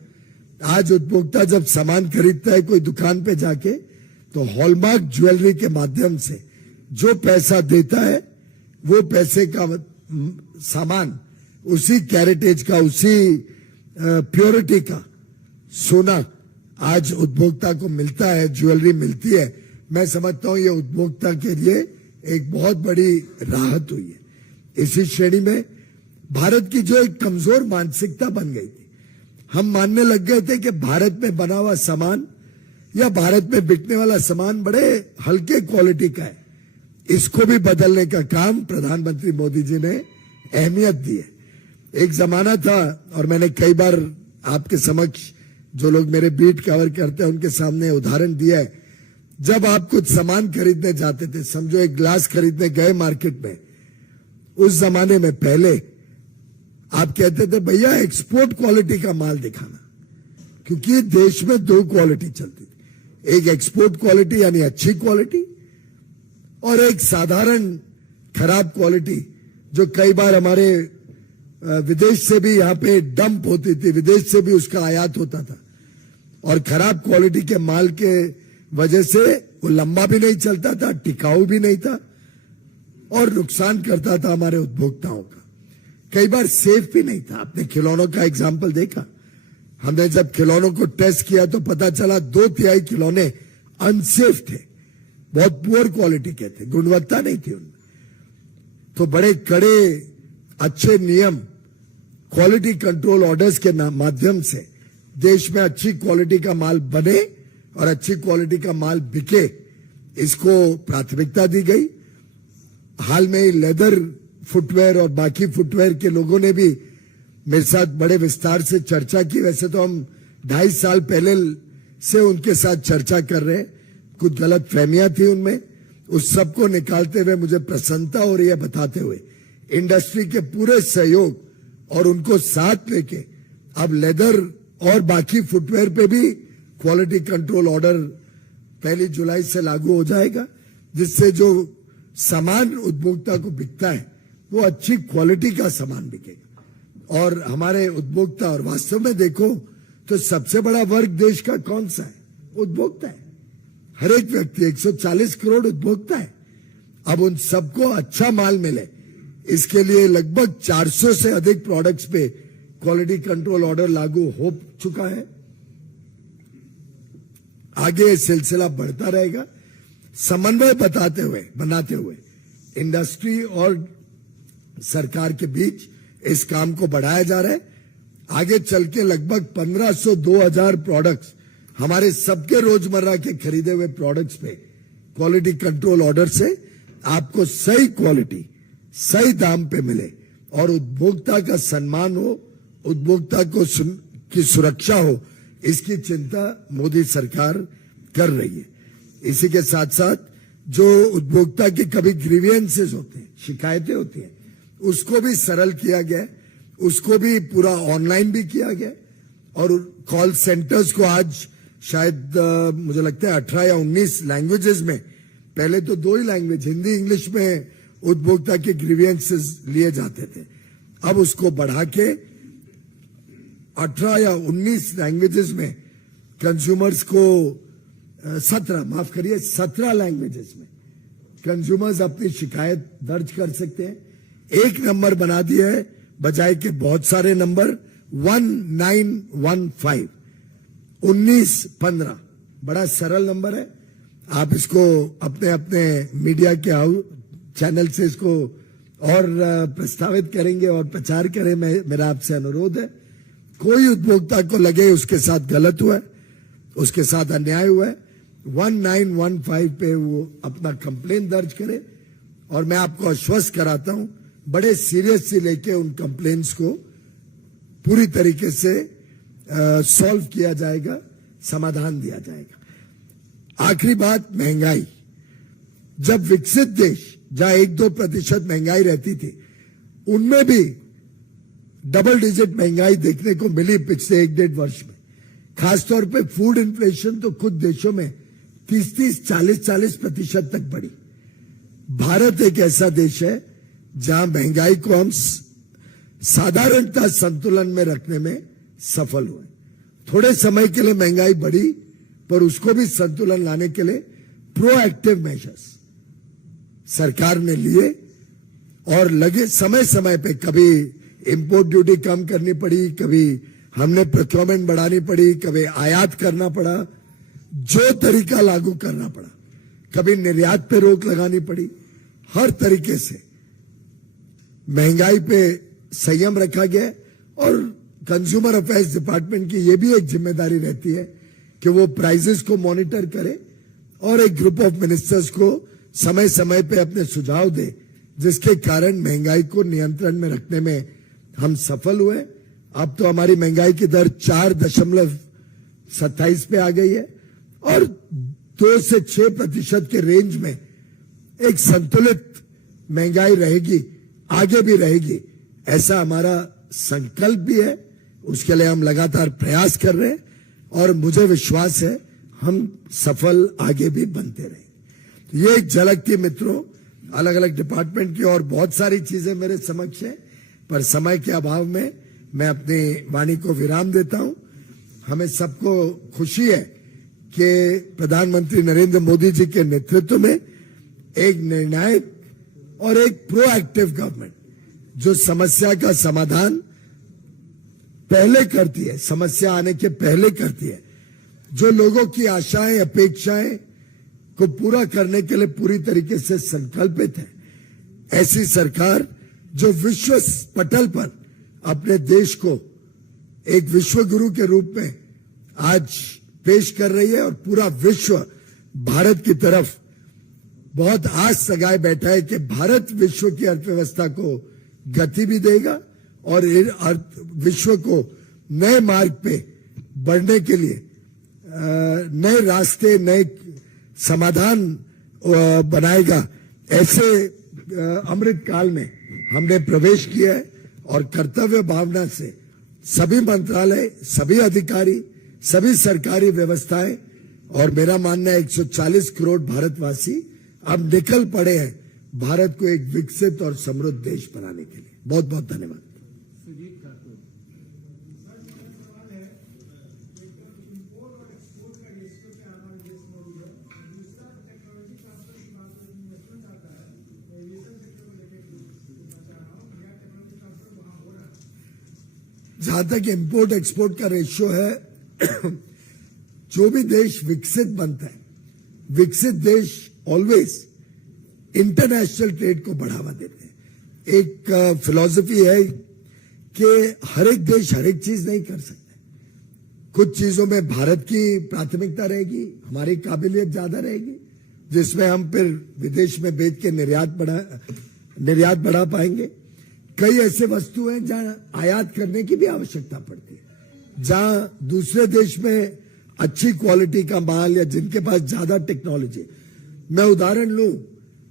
आज उपभोक्ता जब सामान खरीदता है कोई दुकान पे जाके, तो हॉलमार्क ज्वेलरी के माध्यम से जो पैसा देता है वो पैसे का सामान, उसी कैरेटेज का, उसी प्योरिटी का सोना आज उपभोक्ता को मिलता है, ज्वेलरी मिलती है। मैं समझता हूं ये उपभोक्ता के लिए एक बहुत बड़ी राहत हुई है। इसी श्रेणी में भारत की जो एक कमजोर मानसिकता बन गई थी, हम मानने लग गए थे कि भारत में बना हुआ सामान या भारत में बिकने वाला सामान बड़े हल्के क्वालिटी का है। इसको भी बदलने का काम प्रधानमंत्री मोदी जी ने अहमियत दी है। एक जमाना था, और मैंने कई बार आपके समक्ष, जो लोग मेरे बीट कवर करते हैं उनके सामने उदाहरण दिया है। जब आप कुछ सामान खरीदने जाते थे, समझो एक ग्लास खरीदने गए मार्केट में, उस जमाने में पहले आप कहते थे भैया एक्सपोर्ट क्वालिटी का माल दिखाना, क्योंकि देश में 2 क्वालिटी चलती थी, एक एक्सपोर्ट क्वालिटी यानी अच्छी क्वालिटी और एक साधारण खराब क्वालिटी, जो कई बार हमारे विदेश से भी यहां पे डंप होती थी, विदेश से भी उसका आयात होता था। और खराब क्वालिटी के माल के वजह से वो लंबा भी नहीं चलता था, टिकाऊ भी नहीं था और नुकसान करता था हमारे उपभोक्ताओं का। कई बार सेफ भी नहीं था। आपने खिलौनों का एग्जाम्पल देखा, हमने जब खिलौनों को टेस्ट किया तो पता चला 2/3 खिलौने अनसेफ थे, बहुत पुअर क्वालिटी के थे, गुणवत्ता नहीं थी उनमें। तो बड़े कड़े अच्छे नियम, क्वालिटी कंट्रोल ऑर्डर्स के माध्यम से देश में अच्छी क्वालिटी का माल बने और अच्छी क्वालिटी का माल बिके, इसको प्राथमिकता दी गई। हाल में ही लेदर फुटवेयर और बाकी फुटवेयर के लोगों ने भी मेरे साथ बड़े विस्तार से चर्चा की। वैसे तो हम 2.5 साल पहले से उनके साथ चर्चा कर रहे हैं, कुछ गलत फहमियां थी उनमें, उस सबको निकालते हुए मुझे प्रसन्नता हो रही है बताते हुए इंडस्ट्री के पूरे सहयोग और उनको साथ लेके अब लेदर और बाकी फुटवेयर पे भी क्वालिटी कंट्रोल ऑर्डर 1 जुलाई से लागू हो जाएगा, जिससे जो सामान उपभोक्ता को बिकता है वो अच्छी क्वालिटी का सामान बिकेगा। और हमारे उपभोक्ता, और वास्तव में देखो तो सबसे बड़ा वर्ग देश का कौन सा है? उपभोक्ता है। हर एक व्यक्ति, 140 करोड़ उपभोक्ता है। अब उन सबको अच्छा माल मिले, इसके लिए लगभग 400 से अधिक प्रोडक्ट्स पे क्वालिटी कंट्रोल ऑर्डर लागू हो चुका है। आगे सिलसिला बढ़ता रहेगा। समन्वय बनाते हुए इंडस्ट्री और सरकार के बीच इस काम को बढ़ाया जा रहा है। आगे चल के लगभग 1500-2000 प्रोडक्ट्स हमारे सबके रोजमर्रा के खरीदे हुए प्रोडक्ट्स पे क्वालिटी कंट्रोल ऑर्डर से आपको सही क्वालिटी सही दाम पे मिले और उपभोक्ता का सम्मान हो, उपभोक्ता की सुरक्षा हो, इसकी चिंता मोदी सरकार कर रही है। इसी के साथ साथ जो उपभोक्ता के कभी ग्रीवियंसेस होते हैं, शिकायतें होती हैं, उसको भी सरल किया गया, उसको भी पूरा ऑनलाइन भी किया गया और कॉल सेंटर्स को आज शायद मुझे लगता है 18 या 19 लैंग्वेजेस में, पहले तो 2 ही लैंग्वेज हिंदी इंग्लिश में उपभोक्ता के ग्रीवियंसेस लिए जाते थे, अब उसको बढ़ा के 18 या 19 लैंग्वेजेस में कंज्यूमर्स को 17 लैंग्वेजेस में कंज्यूमर्स अपनी शिकायत दर्ज कर सकते हैं। एक नंबर बना दिया है बजाय के बहुत सारे नंबर 1915 1915 बड़ा सरल नंबर है। आप इसको अपने अपने मीडिया के चैनल से इसको और प्रस्तावित करेंगे और प्रचार करें। मेरा आपसे अनुरोध है, कोई उपभोक्ता को लगे उसके साथ गलत हुआ है, उसके साथ अन्याय हुआ है, 1915 पे वो अपना कंप्लेन दर्ज करे और मैं आपको आश्वस्त कराता हूं बड़े सीरियस से लेके उन कंप्लेन्स को पूरी तरीके से सॉल्व किया जाएगा, समाधान दिया जाएगा। आखिरी बात, महंगाई। जब विकसित देश जहां 1-2% महंगाई रहती थी, उनमें भी डबल डिजिट महंगाई देखने को मिली पिछले 1-1.5 वर्ष में। खासतौर पे फूड इन्फ्लेशन तो कुछ देशों में 30-30, 40-40% तक बढ़ी। भारत एक ऐसा देश है जहां महंगाई को हम साधारणतः संतुलन में रखने में सफल हुए। थोड़े समय के लिए महंगाई बढ़ी, पर उसको भी संतुलन लाने के लिए प्रोएक्टिव मेजर्स सरकार ने लिए और लगे समय समय पे कभी इंपोर्ट ड्यूटी कम करनी पड़ी, कभी हमने प्रोक्योरमेंट बढ़ानी पड़ी, कभी आयात करना पड़ा, जो तरीका लागू करना पड़ा, कभी निर्यात पे रोक लगानी पड़ी। हर तरीके से महंगाई पे संयम रखा गया और कंज्यूमर अफेयर्स डिपार्टमेंट की यह भी एक जिम्मेदारी रहती है कि वो प्राइसेस को मॉनिटर करे और एक ग्रुप ऑफ मिनिस्टर्स को समय समय पे अपने सुझाव दे, जिसके कारण महंगाई को नियंत्रण में रखने में हम सफल हुए। अब तो हमारी महंगाई की दर 4.27 पे आ गई है और 2 से 6% के रेंज में एक संतुलित महंगाई रहेगी, आगे भी रहेगी, ऐसा हमारा संकल्प भी है। उसके लिए हम लगातार प्रयास कर रहे हैं और मुझे विश्वास है हम सफल आगे भी बनते रहेंगे। ये एक झलक थी मित्रों, अलग अलग डिपार्टमेंट की और बहुत सारी चीजें मेरे समक्ष है, पर समय के अभाव में मैं अपनी वाणी को विराम देता हूं। हमें सबको खुशी है कि प्रधानमंत्री नरेंद्र मोदी जी के नेतृत्व में एक निर्णायक और एक प्रोएक्टिव गवर्नमेंट जो समस्या का समाधान पहले करती है, समस्या आने के पहले करती है, जो लोगों की आशाएं अपेक्षाएं को पूरा करने के लिए पूरी तरीके से संकल्पित है, ऐसी सरकार जो विश्व पटल पर अपने देश को एक विश्व गुरु के रूप में आज पेश कर रही है और पूरा विश्व भारत की तरफ बहुत आस लगाए बैठा है कि भारत विश्व की अर्थव्यवस्था को गति भी देगा और विश्व को नए मार्ग पे बढ़ने के लिए नए रास्ते, नए समाधान बनाएगा। ऐसे अमृत काल में हमने प्रवेश किया है और कर्तव्य भावना से सभी मंत्रालय, सभी अधिकारी, सभी सरकारी व्यवस्थाएं और मेरा मानना है 140 करोड़ भारतवासी अब निकल पड़े हैं भारत को एक विकसित और समृद्ध देश बनाने के लिए। बहुत बहुत धन्यवाद। जहां तक इंपोर्ट एक्सपोर्ट का रेशियो है, जो भी देश विकसित बनता है, विकसित देश ऑलवेज इंटरनेशनल ट्रेड को बढ़ावा देते हैं। एक फिलॉसफी है कि हर एक देश हर एक चीज नहीं कर सकते। कुछ चीजों में भारत की प्राथमिकता रहेगी, हमारी काबिलियत ज्यादा रहेगी, जिसमें हम फिर विदेश में बेच के निर्यात बढ़ा पाएंगे। कई ऐसे वस्तु हैं जहां आयात करने की भी आवश्यकता पड़ती है, जहां दूसरे देश में अच्छी क्वालिटी का माल या जिनके पास ज्यादा टेक्नोलॉजी। मैं उदाहरण लूं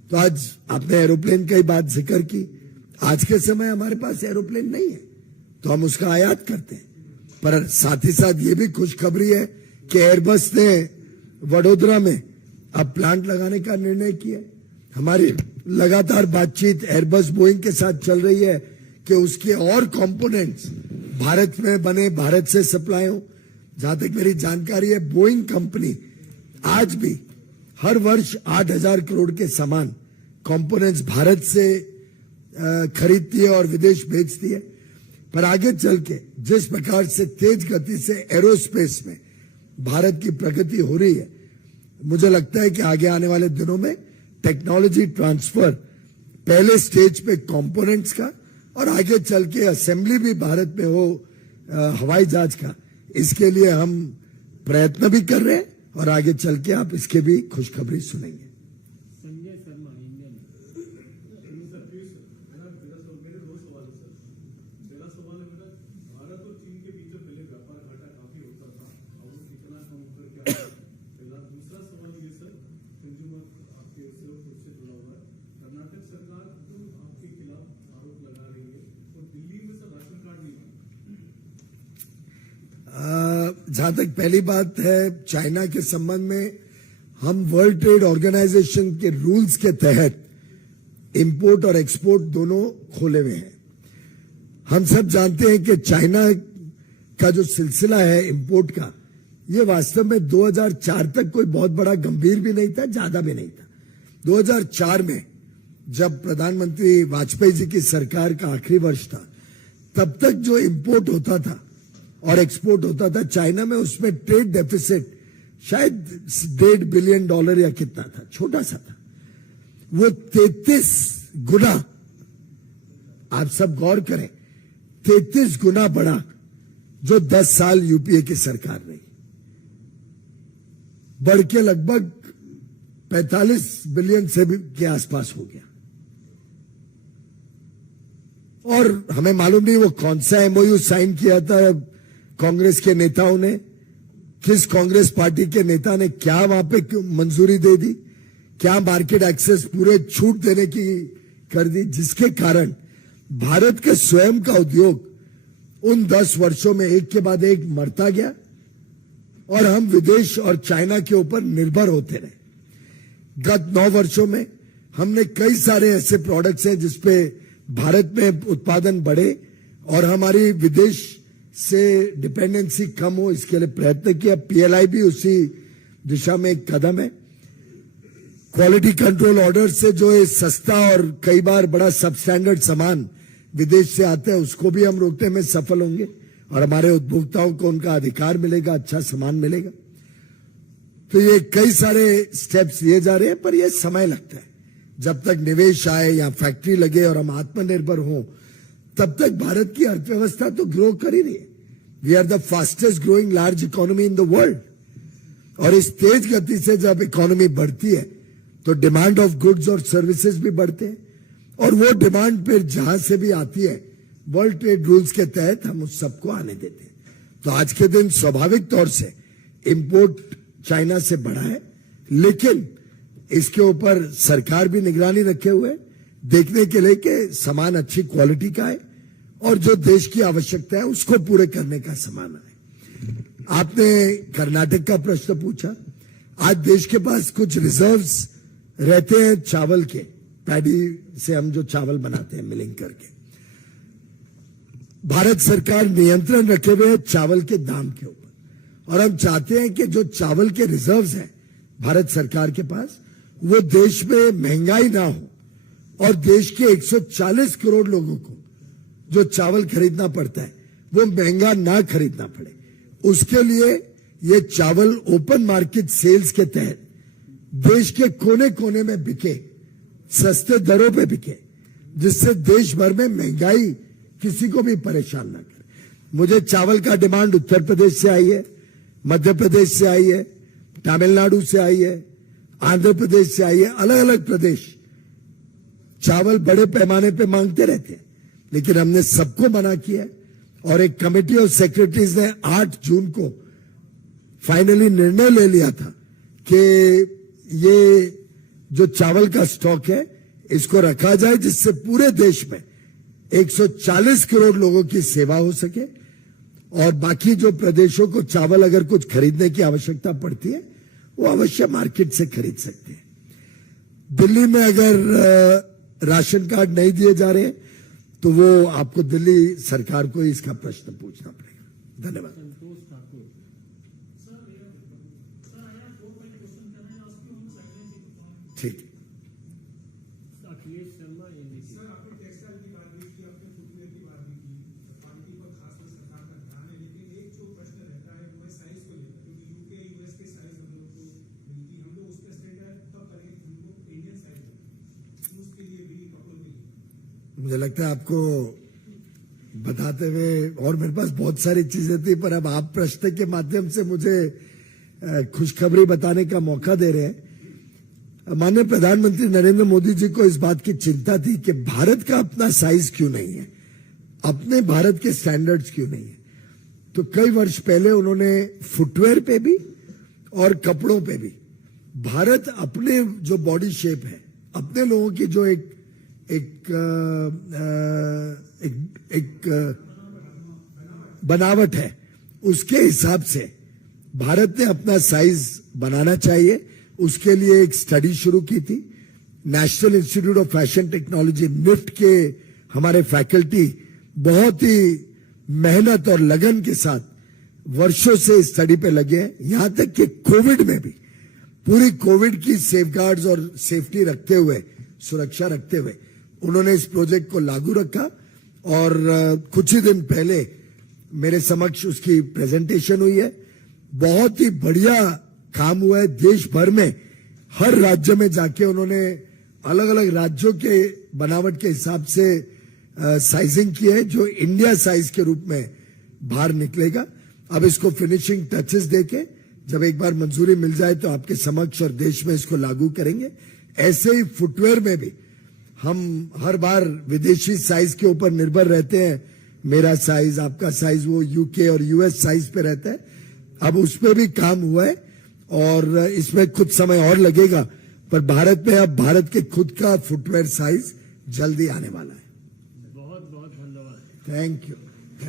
तो आज आपने एरोप्लेन की बात जिक्र की। आज के समय हमारे पास एरोप्लेन नहीं है तो हम उसका आयात करते हैं, पर साथ ही साथ ये भी खुशखबरी है कि एयरबस ने वडोदरा में अब प्लांट लगाने का निर्णय किया। हमारी लगातार बातचीत एयरबस बोइंग के साथ चल रही है कि उसके और कंपोनेंट्स भारत में बने, भारत से सप्लाई हो। जहां तक मेरी जानकारी है, बोइंग कंपनी आज भी हर वर्ष 8,000 करोड़ के सामान कंपोनेंट्स भारत से खरीदती है और विदेश भेजती है। पर आगे चल के जिस प्रकार से तेज गति से एरोस्पेस में भारत की प्रगति हो रही है, मुझे लगता है कि आगे आने वाले दिनों में टेक्नोलॉजी ट्रांसफर पहले स्टेज पे कंपोनेंट्स का और आगे चल के असेंबली भी भारत में हो हवाई जहाज का, इसके लिए हम प्रयत्न भी कर रहे हैं और आगे चल के आप इसके भी खुशखबरी सुनेंगे। संजय शर्मा इंडियन। मेरा सवाल है बेटा, भारत और चीन के बीच पहले व्यापार घाटा काफी होता था, अब वो कितना कम होकर के आया? पहला। दूसरा सवाल ये सर, कंज्यूमर आपके से जुड़ा हुआ है। कर्नाटक सरकार क्यों आपके खिलाफ आरोप लगा रही है और दिल्ली में सर राशन कार्ड नहीं बना? जहां तक पहली बात है चाइना के संबंध में, हम वर्ल्ड ट्रेड ऑर्गेनाइजेशन के रूल्स के तहत इंपोर्ट और एक्सपोर्ट दोनों खोले हुए हैं। हम सब जानते हैं कि चाइना का जो सिलसिला है इंपोर्ट का, ये वास्तव में 2004 तक कोई बहुत बड़ा गंभीर भी नहीं था, ज्यादा भी नहीं था। 2004 में जब प्रधानमंत्री वाजपेयी जी की सरकार का आखिरी वर्ष था, तब तक जो इंपोर्ट होता था और एक्सपोर्ट होता था चाइना में, उसमें ट्रेड डेफिसिट शायद $1.5 बिलियन या कितना था, छोटा सा था। वो 33 गुना, आप सब गौर करें, 33 गुना बढ़ा जो 10 साल यूपीए की सरकार रही, बढ़ के लगभग 45 बिलियन से भी के आसपास हो गया। और हमें मालूम नहीं वो कौन सा एमओयू साइन किया था कांग्रेस के नेताओं ने, किस कांग्रेस पार्टी के नेता ने क्या वहां पे मंजूरी दे दी, क्या मार्केट एक्सेस पूरे छूट देने की कर दी, जिसके कारण भारत के स्वयं का उद्योग उन 10 वर्षों में एक के बाद एक मरता गया और हम विदेश और चाइना के ऊपर निर्भर होते रहे। गत 9 वर्षों में हमने कई सारे ऐसे प्रोडक्ट्स हैं जिसपे भारत में उत्पादन बढ़े और हमारी विदेश से डिपेंडेंसी कम हो, इसके लिए प्रयत्न किया। पीएलआई भी उसी दिशा में एक कदम है। क्वालिटी कंट्रोल ऑर्डर से जो है सस्ता और कई बार बड़ा सबस्टैंडर्ड सामान विदेश से आता है, उसको भी हम रोकने में सफल होंगे और हमारे उपभोक्ताओं को उनका अधिकार मिलेगा, अच्छा सामान मिलेगा। तो ये कई सारे स्टेप्स लिए जा रहे हैं, पर ये समय लगता है। जब तक निवेश आए या फैक्ट्री लगे और हम आत्मनिर्भर हों, तब तक भारत की अर्थव्यवस्था तो ग्रो कर ही रही है। We are the fastest growing large economy in the world. और इस तेज गति से जब इकोनॉमी बढ़ती है तो डिमांड ऑफ गुड्स और सर्विसेज भी बढ़ते हैं, और वो डिमांड फिर जहां से भी आती है वर्ल्ड ट्रेड रूल्स के तहत हम उस सबको आने देते हैं। तो आज के दिन स्वाभाविक तौर से इंपोर्ट चाइना से बढ़ा है, लेकिन इसके ऊपर सरकार भी निगरानी रखे हुए देखने के लिए कि सामान अच्छी क्वालिटी का है और जो देश की आवश्यकता है उसको पूरे करने का सामान है। आपने कर्नाटक का प्रश्न पूछा। आज देश के पास कुछ रिजर्व्स रहते हैं चावल के, पैडी से हम जो चावल बनाते हैं मिलिंग करके। भारत सरकार नियंत्रण रखे हुए है चावल के दाम के ऊपर, और हम चाहते हैं कि जो चावल के रिजर्व्स हैं भारत सरकार के पास, वो देश में महंगाई ना हो और देश के 140 करोड़ लोगों को जो चावल खरीदना पड़ता है वो महंगा ना खरीदना पड़े। उसके लिए ये चावल ओपन मार्केट सेल्स के तहत देश के कोने कोने में बिके, सस्ते दरों पे बिके, जिससे देश भर में महंगाई किसी को भी परेशान ना करे। मुझे चावल का डिमांड उत्तर प्रदेश से आई है, मध्य प्रदेश से आई है, तमिलनाडु से आई है, आंध्र प्रदेश से आई है। अलग अलग प्रदेश चावल बड़े पैमाने पे मांगते रहते हैं, लेकिन हमने सबको मना किया है और एक कमेटी ऑफ सेक्रेटरीज ने 8 जून को फाइनली निर्णय ले लिया था कि ये जो चावल का स्टॉक है इसको रखा जाए, जिससे पूरे देश में 140 करोड़ लोगों की सेवा हो सके और बाकी जो प्रदेशों को चावल अगर कुछ खरीदने की आवश्यकता पड़ती है वो अवश्य मार्केट से खरीद सकते हैं। दिल्ली में अगर राशन कार्ड नहीं दिए जा रहे तो वो आपको दिल्ली सरकार को ही इसका प्रश्न पूछना पड़ेगा। धन्यवाद। ठीक। अखिलेश शर्मा सर, आपने टेक्सटाइल की बात भी की, आपने फुटवेयर की बात भी की, क्वालिटी पर खासकर सरकार का ध्यान है, लेकिन एक जो प्रश्न रहता है वो है साइज को लेकर, क्योंकि यूके यूएस के साइज हम लोग को मिलती, हम लोग उस पर स्टैंडर्ड तब करेंगे कि हमको इंडियन साइज मिले, उसके लिए भी कपल के लिए। मुझे लगता है आपको बताते हुए और मेरे पास बहुत सारी चीजें थी, पर अब आप प्रश्न के माध्यम से मुझे खुशखबरी बताने का मौका दे रहे हैं। माननीय प्रधानमंत्री नरेंद्र मोदी जी को इस बात की चिंता थी कि भारत का अपना साइज क्यों नहीं है, अपने भारत के स्टैंडर्ड्स क्यों नहीं है। तो कई वर्ष पहले उन्होंने फुटवेयर पे भी और कपड़ों पे भी भारत अपने जो बॉडी शेप है, अपने लोगों की जो एक बनावट है, उसके हिसाब से भारत ने अपना साइज बनाना चाहिए। उसके लिए एक स्टडी शुरू की थी। National Institute of Fashion Technology NIFT के हमारे फैकल्टी बहुत ही मेहनत और लगन के साथ वर्षों से इस स्टडी पे लगे हैं। यहां तक कि कोविड में भी पूरी कोविड की सेफगार्ड्स और सेफ्टी रखते हुए, सुरक्षा रखते हुए उन्होंने इस प्रोजेक्ट को लागू रखा और कुछ ही दिन पहले मेरे समक्ष उसकी प्रेजेंटेशन हुई है। बहुत ही बढ़िया काम हुआ है। देश भर में हर राज्य में जाके उन्होंने अलग अलग राज्यों के बनावट के हिसाब से साइजिंग की है, जो इंडिया साइज के रूप में बाहर निकलेगा। अब इसको फिनिशिंग टचेस देके जब एक बार मंजूरी मिल जाए तो आपके समक्ष और देश में इसको लागू करेंगे। ऐसे ही फुटवेयर में भी हम हर बार विदेशी साइज के ऊपर निर्भर रहते हैं। मेरा साइज, आपका साइज, वो यूके और यूएस साइज पे रहता है। अब उस पर भी काम हुआ है और इसमें कुछ समय और लगेगा, पर भारत में अब भारत के खुद का फुटवेयर साइज जल्दी आने वाला है। बहुत बहुत धन्यवाद। Thank you.